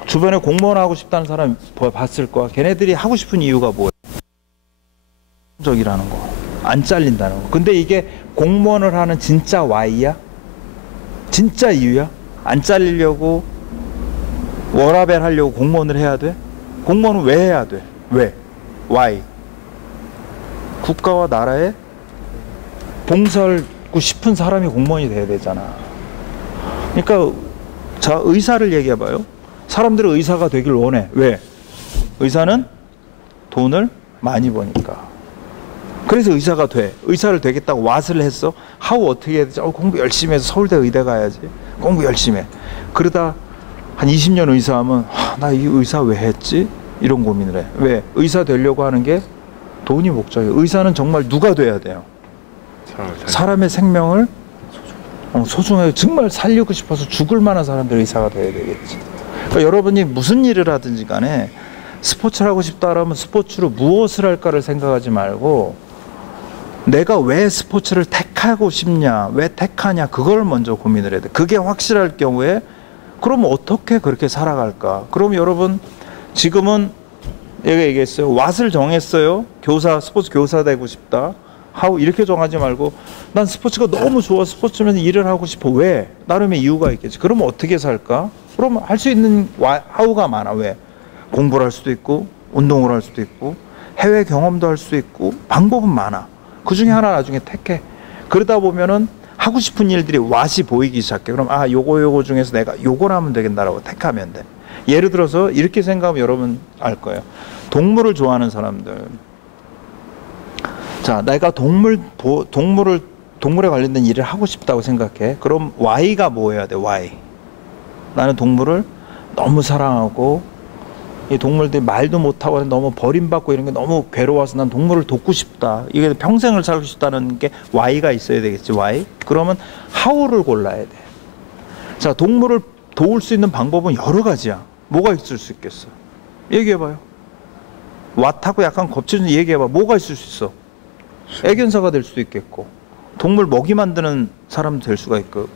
주변에 공무원 하고 싶다는 사람 봤을 거야. 걔네들이 하고 싶은 이유가 뭐예요? 적이라는 거. 안 잘린다는 거. 근데 이게 공무원을 하는 진짜 Y야? 진짜 이유야? 안 잘리려고 워라밸 하려고 공무원을 해야 돼? 공무원은 왜 해야 돼? 왜? Why? 국가와 나라에 봉사하고 싶은 사람이 공무원이 돼야 되잖아. 그러니까 자, 의사를 얘기해봐요. 사람들은 의사가 되길 원해. 왜? 의사는 돈을 많이 버니까. 그래서 의사가 돼. 의사를 되겠다고 왓을 했어. 하우 어떻게 해야 되지? 공부 열심히 해서 서울대 의대 가야지. 공부 열심히 해. 그러다 한 20년 의사하면 나 이 의사 왜 했지? 이런 고민을 해. 왜? 의사 되려고 하는 게 돈이 목적이에요. 의사는 정말 누가 돼야 돼요? 사람의 생명을 소중하게 정말 살리고 싶어서 죽을 만한 사람들이 의사가 돼야 되겠지. 그러니까 여러분이 무슨 일을 하든지 간에 스포츠를 하고 싶다 그러면 스포츠로 무엇을 할까를 생각하지 말고 내가 왜 스포츠를 택하고 싶냐, 왜 택하냐, 그걸 먼저 고민을 해야 돼. 그게 확실할 경우에 그럼 어떻게 그렇게 살아갈까? 그럼 여러분 지금은 얘가 얘기했어요. 왓을 정했어요. 스포츠 교사 되고 싶다. 하우 이렇게 정하지 말고 난 스포츠가 너무 좋아. 스포츠면서 일을 하고 싶어. 왜? 나름의 이유가 있겠지. 그러면 어떻게 살까? 그러면 할 수 있는 하우가 많아. 왜? 공부를 할 수도 있고 운동을 할 수도 있고 해외 경험도 할 수도 있고 방법은 많아. 그 중에 하나 나중에 택해. 그러다 보면은 하고 싶은 일들이 왓이 보이기 시작해. 그럼 요거 중에서 내가 요걸 하면 되겠다라고 택하면 돼. 예를 들어서 이렇게 생각하면 여러분 알 거예요. 동물을 좋아하는 사람들. 자, 내가 동물에 관련된 일을 하고 싶다고 생각해. 그럼 Y가 뭐 해야 돼? Y. 나는 동물을 너무 사랑하고 이 동물들이 말도 못하고 너무 버림받고 이런 게 너무 괴로워서 난 동물을 돕고 싶다. 이게 평생을 살고 싶다는 게 Y가 있어야 되겠지. Y. 그러면 How를 골라야 돼. 자, 동물을 도울 수 있는 방법은 여러 가지야. 뭐가 있을 수 있겠어? 얘기해봐요. What하고 약간 겹쳐진 얘기해봐. 뭐가 있을 수 있어? 애견사가 될 수도 있겠고 동물 먹이 만드는 사람도 될 수가 있고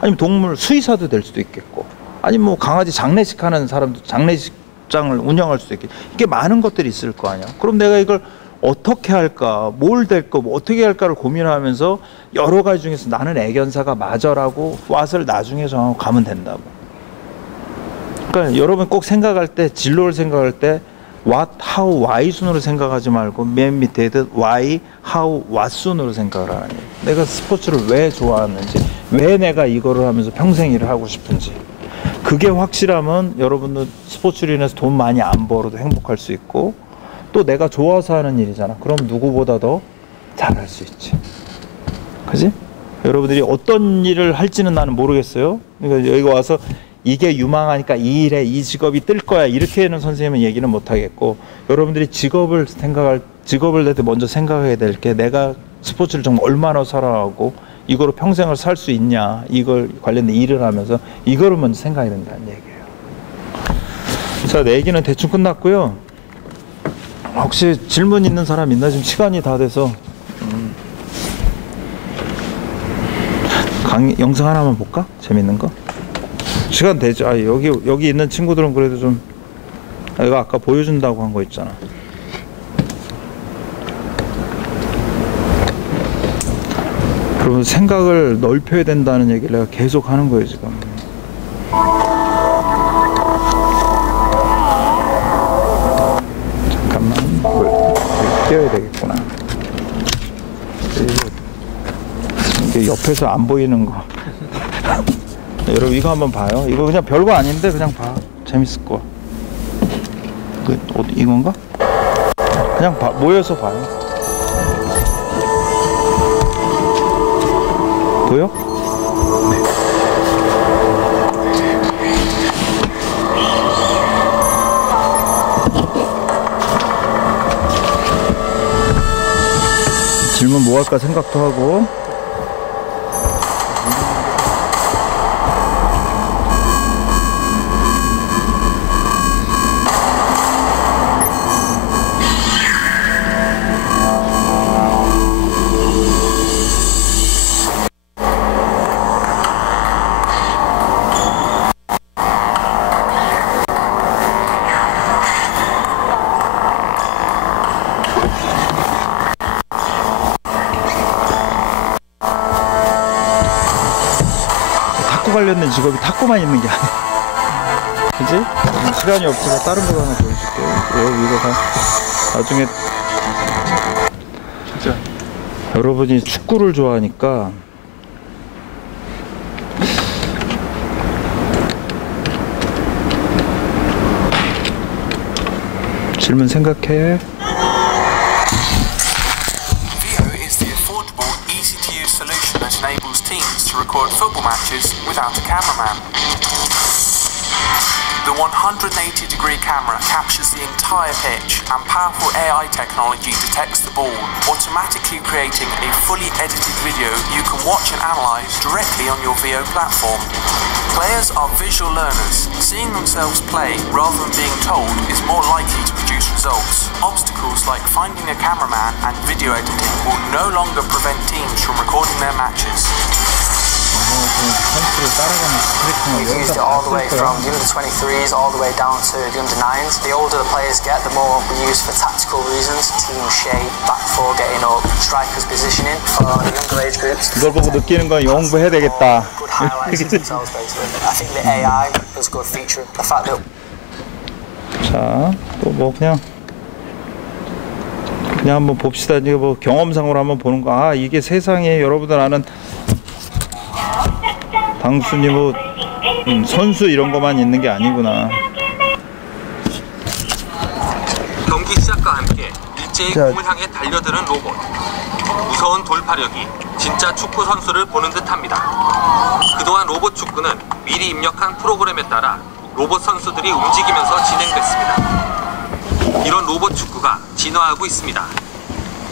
아니면 동물 수의사도 될 수도 있겠고 아니면 뭐 강아지 장례식 하는 사람도 장례식장을 운영할 수도 있겠고 이게 많은 것들이 있을 거 아니야. 그럼 내가 이걸 어떻게 할까, 뭘 될까, 뭐 어떻게 할까를 고민하면서 여러 가지 중에서 나는 애견사가 맞아라고 왓을 나중에 정하고 가면 된다고. 그러니까 여러분 꼭 생각할 때 진로를 생각할 때 what, how, why 순으로 생각하지 말고 맨 밑에 why, how, what 순으로 생각을 하는 거예요. 내가 스포츠를 왜 좋아하는지, 왜 내가 이거를 하면서 평생 일을 하고 싶은지. 그게 확실하면 여러분도 스포츠로 인해서 돈 많이 안 벌어도 행복할 수 있고 또 내가 좋아서 하는 일이잖아. 그럼 누구보다 더 잘할 수 있지. 그지? 여러분들이 어떤 일을 할지는 나는 모르겠어요. 그러니까 여기 와서 이게 유망하니까 이 일에 이 직업이 뜰 거야 이렇게는 선생님은 얘기는 못 하겠고 여러분들이 직업을 낼 때 먼저 생각해야 될 게 내가 스포츠를 정말 얼마나 사랑하고 이거로 평생을 살 수 있냐 이걸 관련된 일을 하면서 이거를 먼저 생각해야 된다는 얘기예요. 자, 내 얘기는 대충 끝났고요. 혹시 질문 있는 사람 있나? 지금 시간이 다 돼서 영상 하나만 볼까? 재밌는 거? 시간 되죠. 여기 있는 친구들은 그래도 좀 이거 아까 보여준다고 한 거 있잖아. 그러면 생각을 넓혀야 된다는 얘기를 내가 계속 하는 거예요 지금. 잠깐만 띄워야 되겠구나. 이게 옆에서 안 보이는 거. 여러분 이거 한번 봐요. 이거 그냥 별거 아닌데 그냥 봐. 재밌을 거야. 이건가? 그냥 모여서 봐요. 보여? 네. 뭐 할까 생각도 하고. 관련된 직업이 탁구만 있는 게 아니야. 그지? 시간이 없어서 다른 거 하나 보여줄게. 이거 다 나중에 진짜 여러분이 축구를 좋아하니까 질문 생각해. Enables teams to record football matches without a cameraman. The 180-degree camera captures the entire pitch, and powerful AI technology detects the ball, automatically creating a fully edited video you can watch and analyze directly on your VO platform. Players are visual learners. Seeing themselves play rather than being told is more likely to produce results. Obstacles like finding a cameraman and video editing will no longer prevent teams from recording their matches. We've used it all the way from the under-23s all the way down to the under-9s. The older the players get, the more we use for tactical reasons. Team shape, back four getting up, strikers positioning. For the younger age groups, 이걸 보고 느끼는 건 영웅부 해야 되겠다. good highlights of themselves basically. I think the AI is a good feature. The fact that 자, 또 뭐 그냥 한번 봅시다. 이거 뭐 경험상으로 한번 보는 거. 아, 이게 세상에 여러분들 아는 당순이 뭐 선수 이런 것만 있는 게 아니구나. 경기 시작과 함께 일제히 공을 향해 달려드는 로봇. 무서운 돌파력이 진짜 축구 선수를 보는 듯합니다. 그동안 로봇 축구는 미리 입력한 프로그램에 따라 로봇 선수들이 움직이면서 진행됐습니다. 이런 로봇 축구가 진화하고 있습니다.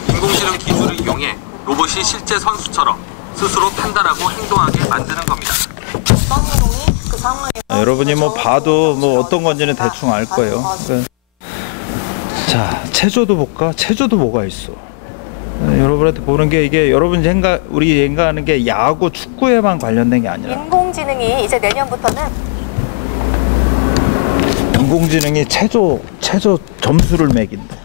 인공지능 기술을 이용해 로봇이 실제 선수처럼 스스로 판단하고 행동하게 만드는 겁니다. 여러분이 뭐 봐도 뭐 어떤 건지는 대충 알 거예요. 그러니까 자, 체조도 볼까? 체조도 뭐가 있어? 여러분한테 보는 게 이게 여러분 우리 생각하는 게 야구, 축구에만 관련된 게 아니라 인공지능이 이제 내년부터는 인공지능이 체조 점수를 매긴다.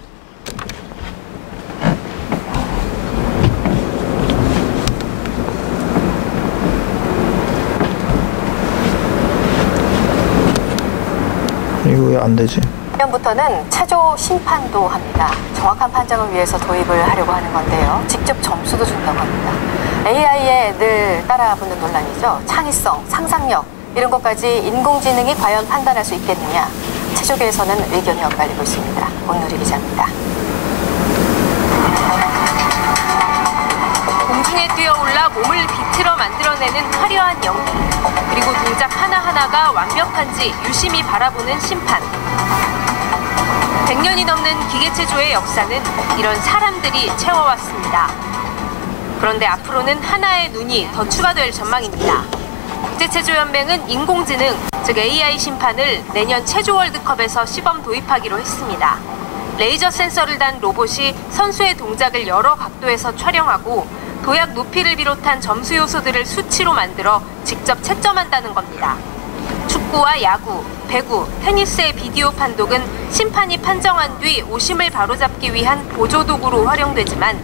이거 왜 안 되지? 내년부터는 체조 심판도 합니다. 정확한 판정을 위해서 도입을 하려고 하는 건데요. 직접 점수도 준다고 합니다. AI에 늘 따라붙는 논란이죠. 창의성, 상상력 이런 것까지 인공지능이 과연 판단할 수 있겠느냐. 체조계에서는 의견이 엇갈리고 있습니다. 온누리 기자입니다. 공중에 뛰어올라 몸을 비틀어 만들어내는 화려한 연기, 그리고 동작 하나하나가 완벽한지 유심히 바라보는 심판. 100년이 넘는 기계체조의 역사는 이런 사람들이 채워왔습니다. 그런데 앞으로는 하나의 눈이 더 추가될 전망입니다. 국제체조연맹은 인공지능, 즉 AI 심판을 내년 체조 월드컵에서 시범 도입하기로 했습니다. 레이저 센서를 단 로봇이 선수의 동작을 여러 각도에서 촬영하고 도약 높이를 비롯한 점수 요소들을 수치로 만들어 직접 채점한다는 겁니다. 축구와 야구, 배구, 테니스의 비디오 판독은 심판이 판정한 뒤 오심을 바로잡기 위한 보조도구로 활용되지만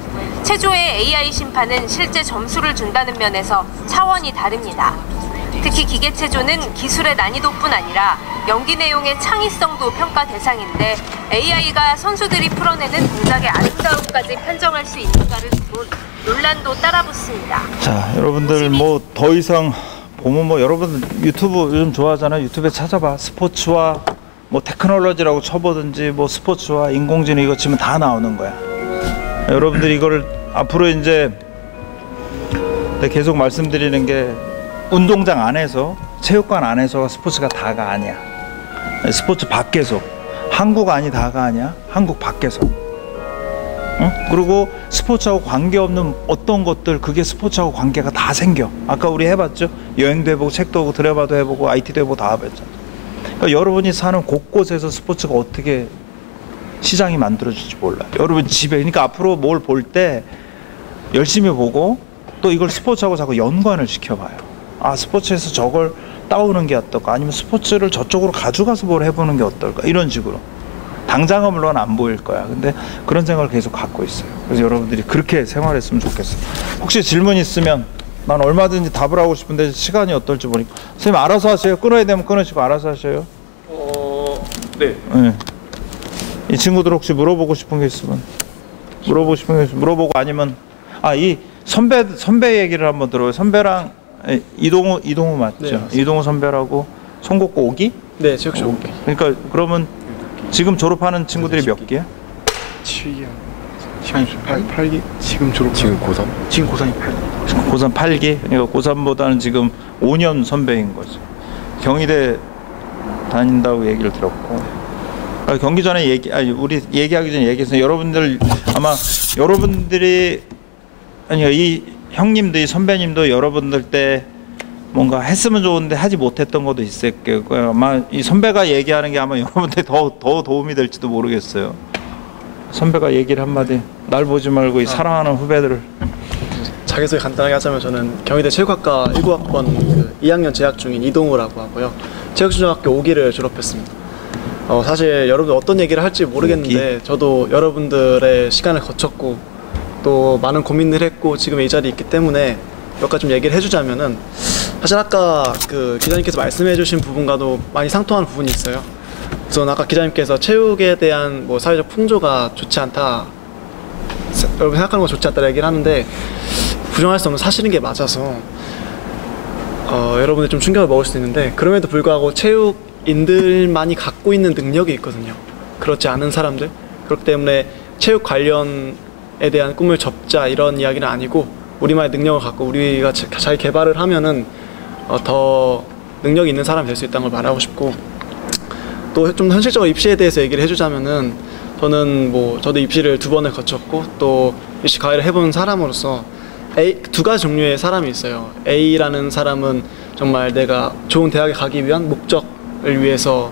체조의 AI 심판은 실제 점수를 준다는 면에서 차원이 다릅니다. 특히 기계체조는 기술의 난이도뿐 아니라 연기 내용의 창의성도 평가 대상인데 AI가 선수들이 풀어내는 동작의 아름다움까지 판정할 수 있는가를 두고 논란도 따라붙습니다. 자, 여러분들 뭐 더 이상 보면 뭐 여러분 유튜브 요즘 좋아하잖아요. 유튜브에 찾아봐. 스포츠와 뭐 테크놀로지라고 쳐보든지 뭐 스포츠와 인공지능 이거 치면 다 나오는 거야. 여러분들이 이거를 앞으로 이제 계속 말씀드리는 게 운동장 안에서 체육관 안에서가 스포츠가 다가 아니야. 스포츠 밖에서 한국 안이 다가 아니야. 한국 밖에서 응? 그리고 스포츠하고 관계없는 어떤 것들 그게 스포츠하고 관계가 다 생겨. 아까 우리 해봤죠? 여행도 해보고 책도 보고 드라마도 해보고 IT도 해보고 다 해봤잖아. 그러니까 여러분이 사는 곳곳에서 스포츠가 어떻게 시장이 만들어질지 몰라요. 여러분 집에 그러니까 앞으로 뭘 볼 때 열심히 보고 또 이걸 스포츠하고 자꾸 연관을 시켜봐요. 아 스포츠에서 저걸 따오는 게 어떨까? 아니면 스포츠를 저쪽으로 가져가서 뭘 해보는 게 어떨까? 이런 식으로. 당장은 물론 안 보일 거야. 근데 그런 생각을 계속 갖고 있어요. 그래서 여러분들이 그렇게 생활했으면 좋겠어요. 혹시 질문 있으면 난 얼마든지 답을 하고 싶은데 시간이 어떨지 모르니까 선생님 알아서 하세요. 끊어야 되면 끊으시고 알아서 하셔요. 네. 네. 이 친구들 혹시 물어보고 싶은 게 있으면 물어보고 싶은 게 있으면 물어보고 아니면 이 선배 얘기를 한번 들어요. 선배랑 이동우 맞죠? 네, 이동우 선배라고 송곡고 5기? 네, 체육시 5기. 그러니까 그러면 지금 졸업하는 친구들이 몇 기야? 7기 지금 8기 지금 졸업 지금 고3 지금 고3이 8기 고3 8기? 그러니까 고3보다는 지금 5년 선배인 거죠. 경희대 다닌다고 얘기를 들었고 경기 전에 우리 얘기하기 전에 얘기했어요. 여러분들 아마 여러분들이 이 형님들 선배님도 여러분들 때 뭔가 했으면 좋은데 하지 못했던 것도 있을 거예요. 아마 이 선배가 얘기하는 게 아마 여러분들 더 도움이 될지도 모르겠어요. 선배가 얘기를 한마디. 날 보지 말고 이 사랑하는 후배들을. 자기소개 간단하게 하자면 저는 경희대 체육학과 19학번 2학년 재학 중인 이동우라고 하고요. 체육초등학교 5기를 졸업했습니다. 사실 여러분들 어떤 얘기를 할지 모르겠는데 5기? 저도 여러분들의 시간을 거쳤고 또 많은 고민을 했고 지금 이 자리에 있기 때문에 몇 가지 좀 얘기를 해주자면은 사실 아까 그 기자님께서 말씀해주신 부분과도 많이 상통하는 부분이 있어요. 우선 아까 기자님께서 체육에 대한 뭐 사회적 풍조가 좋지 않다, 여러분 생각하는 거 좋지 않다 얘기를 하는데 부정할 수 없는 사실인 게 맞아서 여러분들 좀 충격을 먹을 수 있는데 그럼에도 불구하고 체육인들만이 갖고 있는 능력이 있거든요. 그렇지 않은 사람들. 그렇기 때문에 체육 관련에 대한 꿈을 접자 이런 이야기는 아니고 우리만의 능력을 갖고 우리가 잘 개발을 하면은 더 능력이 있는 사람이 될 수 있다는 걸 말하고 싶고 또 좀 현실적으로 입시에 대해서 얘기를 해주자면은 저는 저도 입시를 2번을 거쳤고 또 입시 과외를 해본 사람으로서 두 가지 종류의 사람이 있어요. A라는 사람은 정말 내가 좋은 대학에 가기 위한 목적을 위해서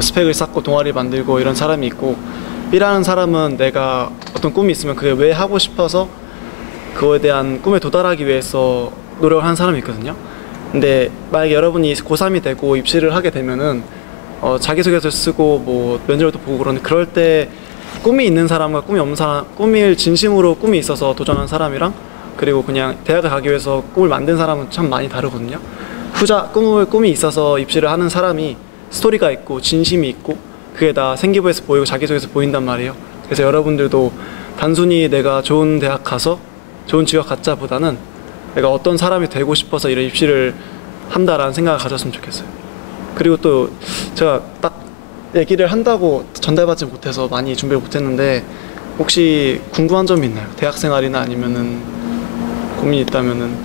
스펙을 쌓고 동아리 만들고 이런 사람이 있고 B라는 사람은 내가 어떤 꿈이 있으면 그게 왜 하고 싶어서 그거에 대한 꿈에 도달하기 위해서 노력을 하는 사람이 있거든요. 근데 만약에 여러분이 고3이 되고 입시를 하게 되면은 자기소개서 쓰고 면접도 보고 그럴 때 꿈이 있는 사람과 꿈이 없는 사람, 진심으로 꿈이 있어서 도전한 사람이랑 그리고 그냥 대학을 가기 위해서 꿈을 만든 사람은 참 많이 다르거든요. 꿈이 있어서 입시를 하는 사람이 스토리가 있고 진심이 있고 그게 다 생기부에서 보이고 자기소개에서 보인단 말이에요. 그래서 여러분들도 단순히 내가 좋은 대학 가서 좋은 직업 갖자보다는 내가 어떤 사람이 되고 싶어서 이런 입시를 한다라는 생각을 가졌으면 좋겠어요. 그리고 또 제가 딱 얘기를 한다고 전달받지 못해서 많이 준비를 못했는데 혹시 궁금한 점이 있나요? 대학생활이나 아니면은 고민이 있다면은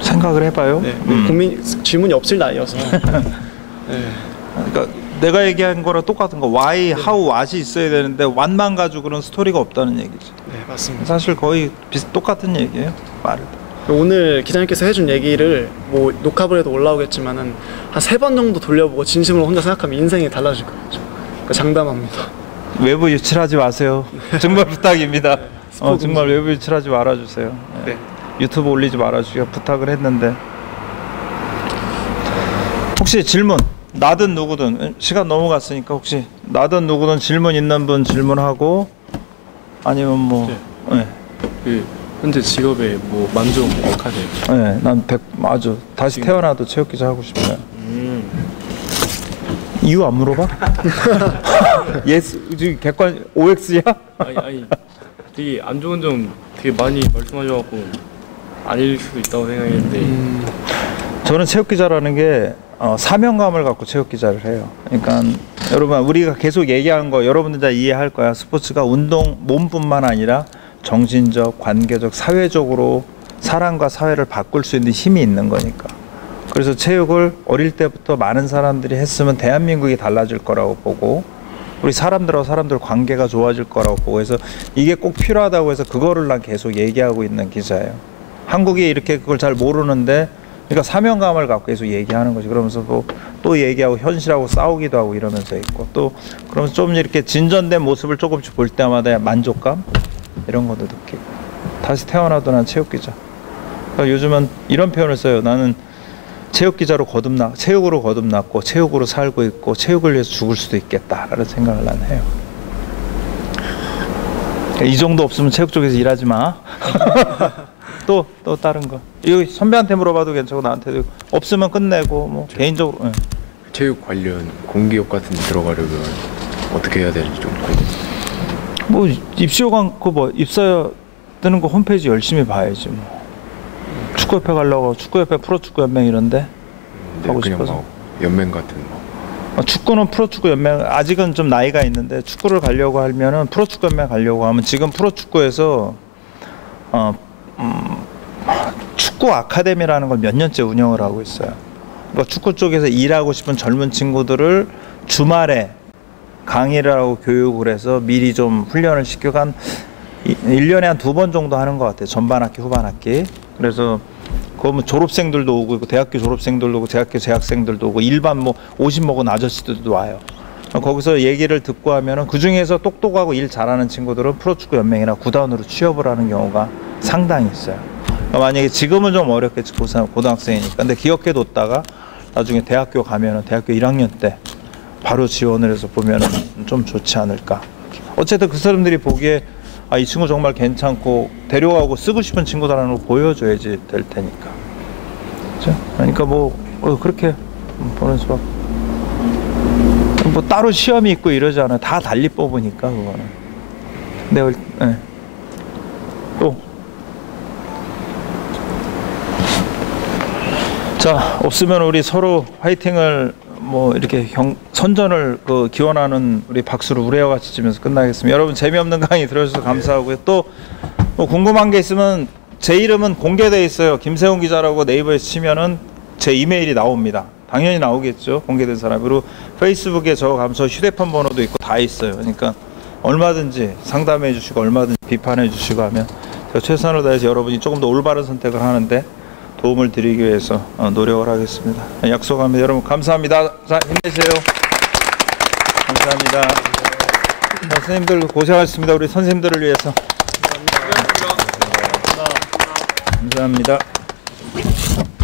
생각을 해봐요. 네, 질문이 없을 나이여서. 네. 그러니까 내가 얘기한 거랑 똑같은 거 why, how, what이 있어야 되는데 what만 가지고 그런 스토리가 없다는 얘기죠. 네, 맞습니다. 사실 거의 똑같은 얘기예요. 말을. 오늘 기자님께서 해준 얘기를 녹화본에도 올라오겠지만은 한 3번 정도 돌려보고 진심으로 혼자 생각하면 인생이 달라질 거예요. 그러니까 장담합니다. 외부 유출하지 마세요. 정말 부탁입니다. 정말 외부 유출하지 말아주세요. 네. 유튜브 올리지 말아주세요. 부탁을 했는데 혹시 질문 나든 누구든 시간 넘어갔으니까 혹시 나든 누구든 질문 있는 분 질문하고 아니면 그 현재 직업에 만족 하세요? 네, 난 아주 다시 태어나도 체육기자 하고 싶어요. 이유 안 물어봐? 예스 지금 객관 OX야? 아니 되게 안 좋은 점 되게 많이 말씀하셔갖고 아닐 수도 있다고 생각했는데 저는 체육기자라는 게 사명감을 갖고 체육기자를 해요. 그러니까 여러분 우리가 계속 얘기하는 거 여러분들 다 이해할 거야. 스포츠가 운동 몸뿐만 아니라 정신적, 관계적, 사회적으로 사람과 사회를 바꿀 수 있는 힘이 있는 거니까. 그래서 체육을 어릴 때부터 많은 사람들이 했으면 대한민국이 달라질 거라고 보고 우리 사람들하고 사람들 관계가 좋아질 거라고 보고 해서 이게 꼭 필요하다고 해서 그거를 난 계속 얘기하고 있는 기자예요. 한국이 이렇게 그걸 잘 모르는데 그러니까 사명감을 갖고 계속 얘기하는 거지. 그러면서 또 얘기하고 현실하고 싸우기도 하고 이러면서 있고 또 그러면서 좀 이렇게 진전된 모습을 조금씩 볼 때마다 만족감 이런 것도 느끼고 다시 태어나도 난 체육기자. 그러니까 요즘은 이런 표현을 써요. 나는 체육기자로 체육으로 거듭났고 체육으로 살고 있고 체육을 위해서 죽을 수도 있겠다라는 생각을 난 해요. 그러니까 이 정도 없으면 체육 쪽에서 일하지 마. 또 다른 거. 이거 선배한테 물어봐도 괜찮고 나한테도 없으면 끝내고 뭐 개인적으로. 네. 체육 관련 공기업 같은 데 들어가려면 어떻게 해야 되는지 좀 궁금해요. 뭐 입시요강 뭐 입사 뜨는 거 홈페이지 열심히 봐야지 뭐. 축구협회 가려고 축구협회 프로축구연맹 이런데 가고 그냥 싶어서. 뭐 연맹 같은 뭐. 축구는 프로축구연맹 아직은 좀 나이가 있는데 축구를 가려고 하면은 프로축구연맹 가려고 하면 지금 프로축구에서 축구 아카데미라는 걸 몇 년째 운영을 하고 있어요. 그러니까 축구 쪽에서 일하고 싶은 젊은 친구들을 주말에 강의를 하고 교육을 해서 미리 좀 훈련을 시키고 한 1년에 한 2번 정도 하는 것 같아요. 전반 학기, 후반 학기. 그래서 그러면 졸업생들도 오고 있고 대학교 졸업생들도 오고 대학교 재학생들도 오고 일반 뭐 50 먹은 아저씨들도 와요. 거기서 얘기를 듣고 하면은 그 중에서 똑똑하고 일 잘하는 친구들은 프로축구 연맹이나 구단으로 취업을 하는 경우가 상당히 있어요. 그러니까 만약에 지금은 좀 어렵겠지 고등학생이니까. 근데 기억해뒀다가 나중에 대학교 가면은 대학교 1학년 때 바로 지원을 해서 보면은 좀 좋지 않을까. 어쨌든 그 사람들이 보기에 아, 이 친구 정말 괜찮고 데려가고 쓰고 싶은 친구다라는 걸 보여줘야지 될 테니까. 그렇죠? 그러니까 뭐 그렇게 보는 수밖에. 뭐 따로 시험이 있고 이러지 않아요. 다 달리 뽑으니까 그거는. 근데 네. 또. 자, 없으면 우리 서로 화이팅을 뭐 이렇게 선전을 기원하는 우리 박수를 우레와 같이 치면서 끝나겠습니다. 여러분 재미없는 강의 들어주셔서 감사하고요. 또 뭐 궁금한 게 있으면 제 이름은 공개되어 있어요. 김세훈 기자라고 네이버에서 치면은 제 이메일이 나옵니다. 당연히 나오겠죠. 공개된 사람. 그리고 페이스북에 저 가면서 휴대폰 번호도 있고 다 있어요. 그러니까 얼마든지 상담해 주시고 얼마든지 비판해 주시고 하면 제가 최선을 다해서 여러분이 조금 더 올바른 선택을 하는데 도움을 드리기 위해서 노력을 하겠습니다. 약속합니다. 여러분 감사합니다. 자, 힘내세요. 감사합니다. 자, 선생님들 고생하셨습니다. 우리 선생님들을 위해서. 감사합니다. 감사합니다.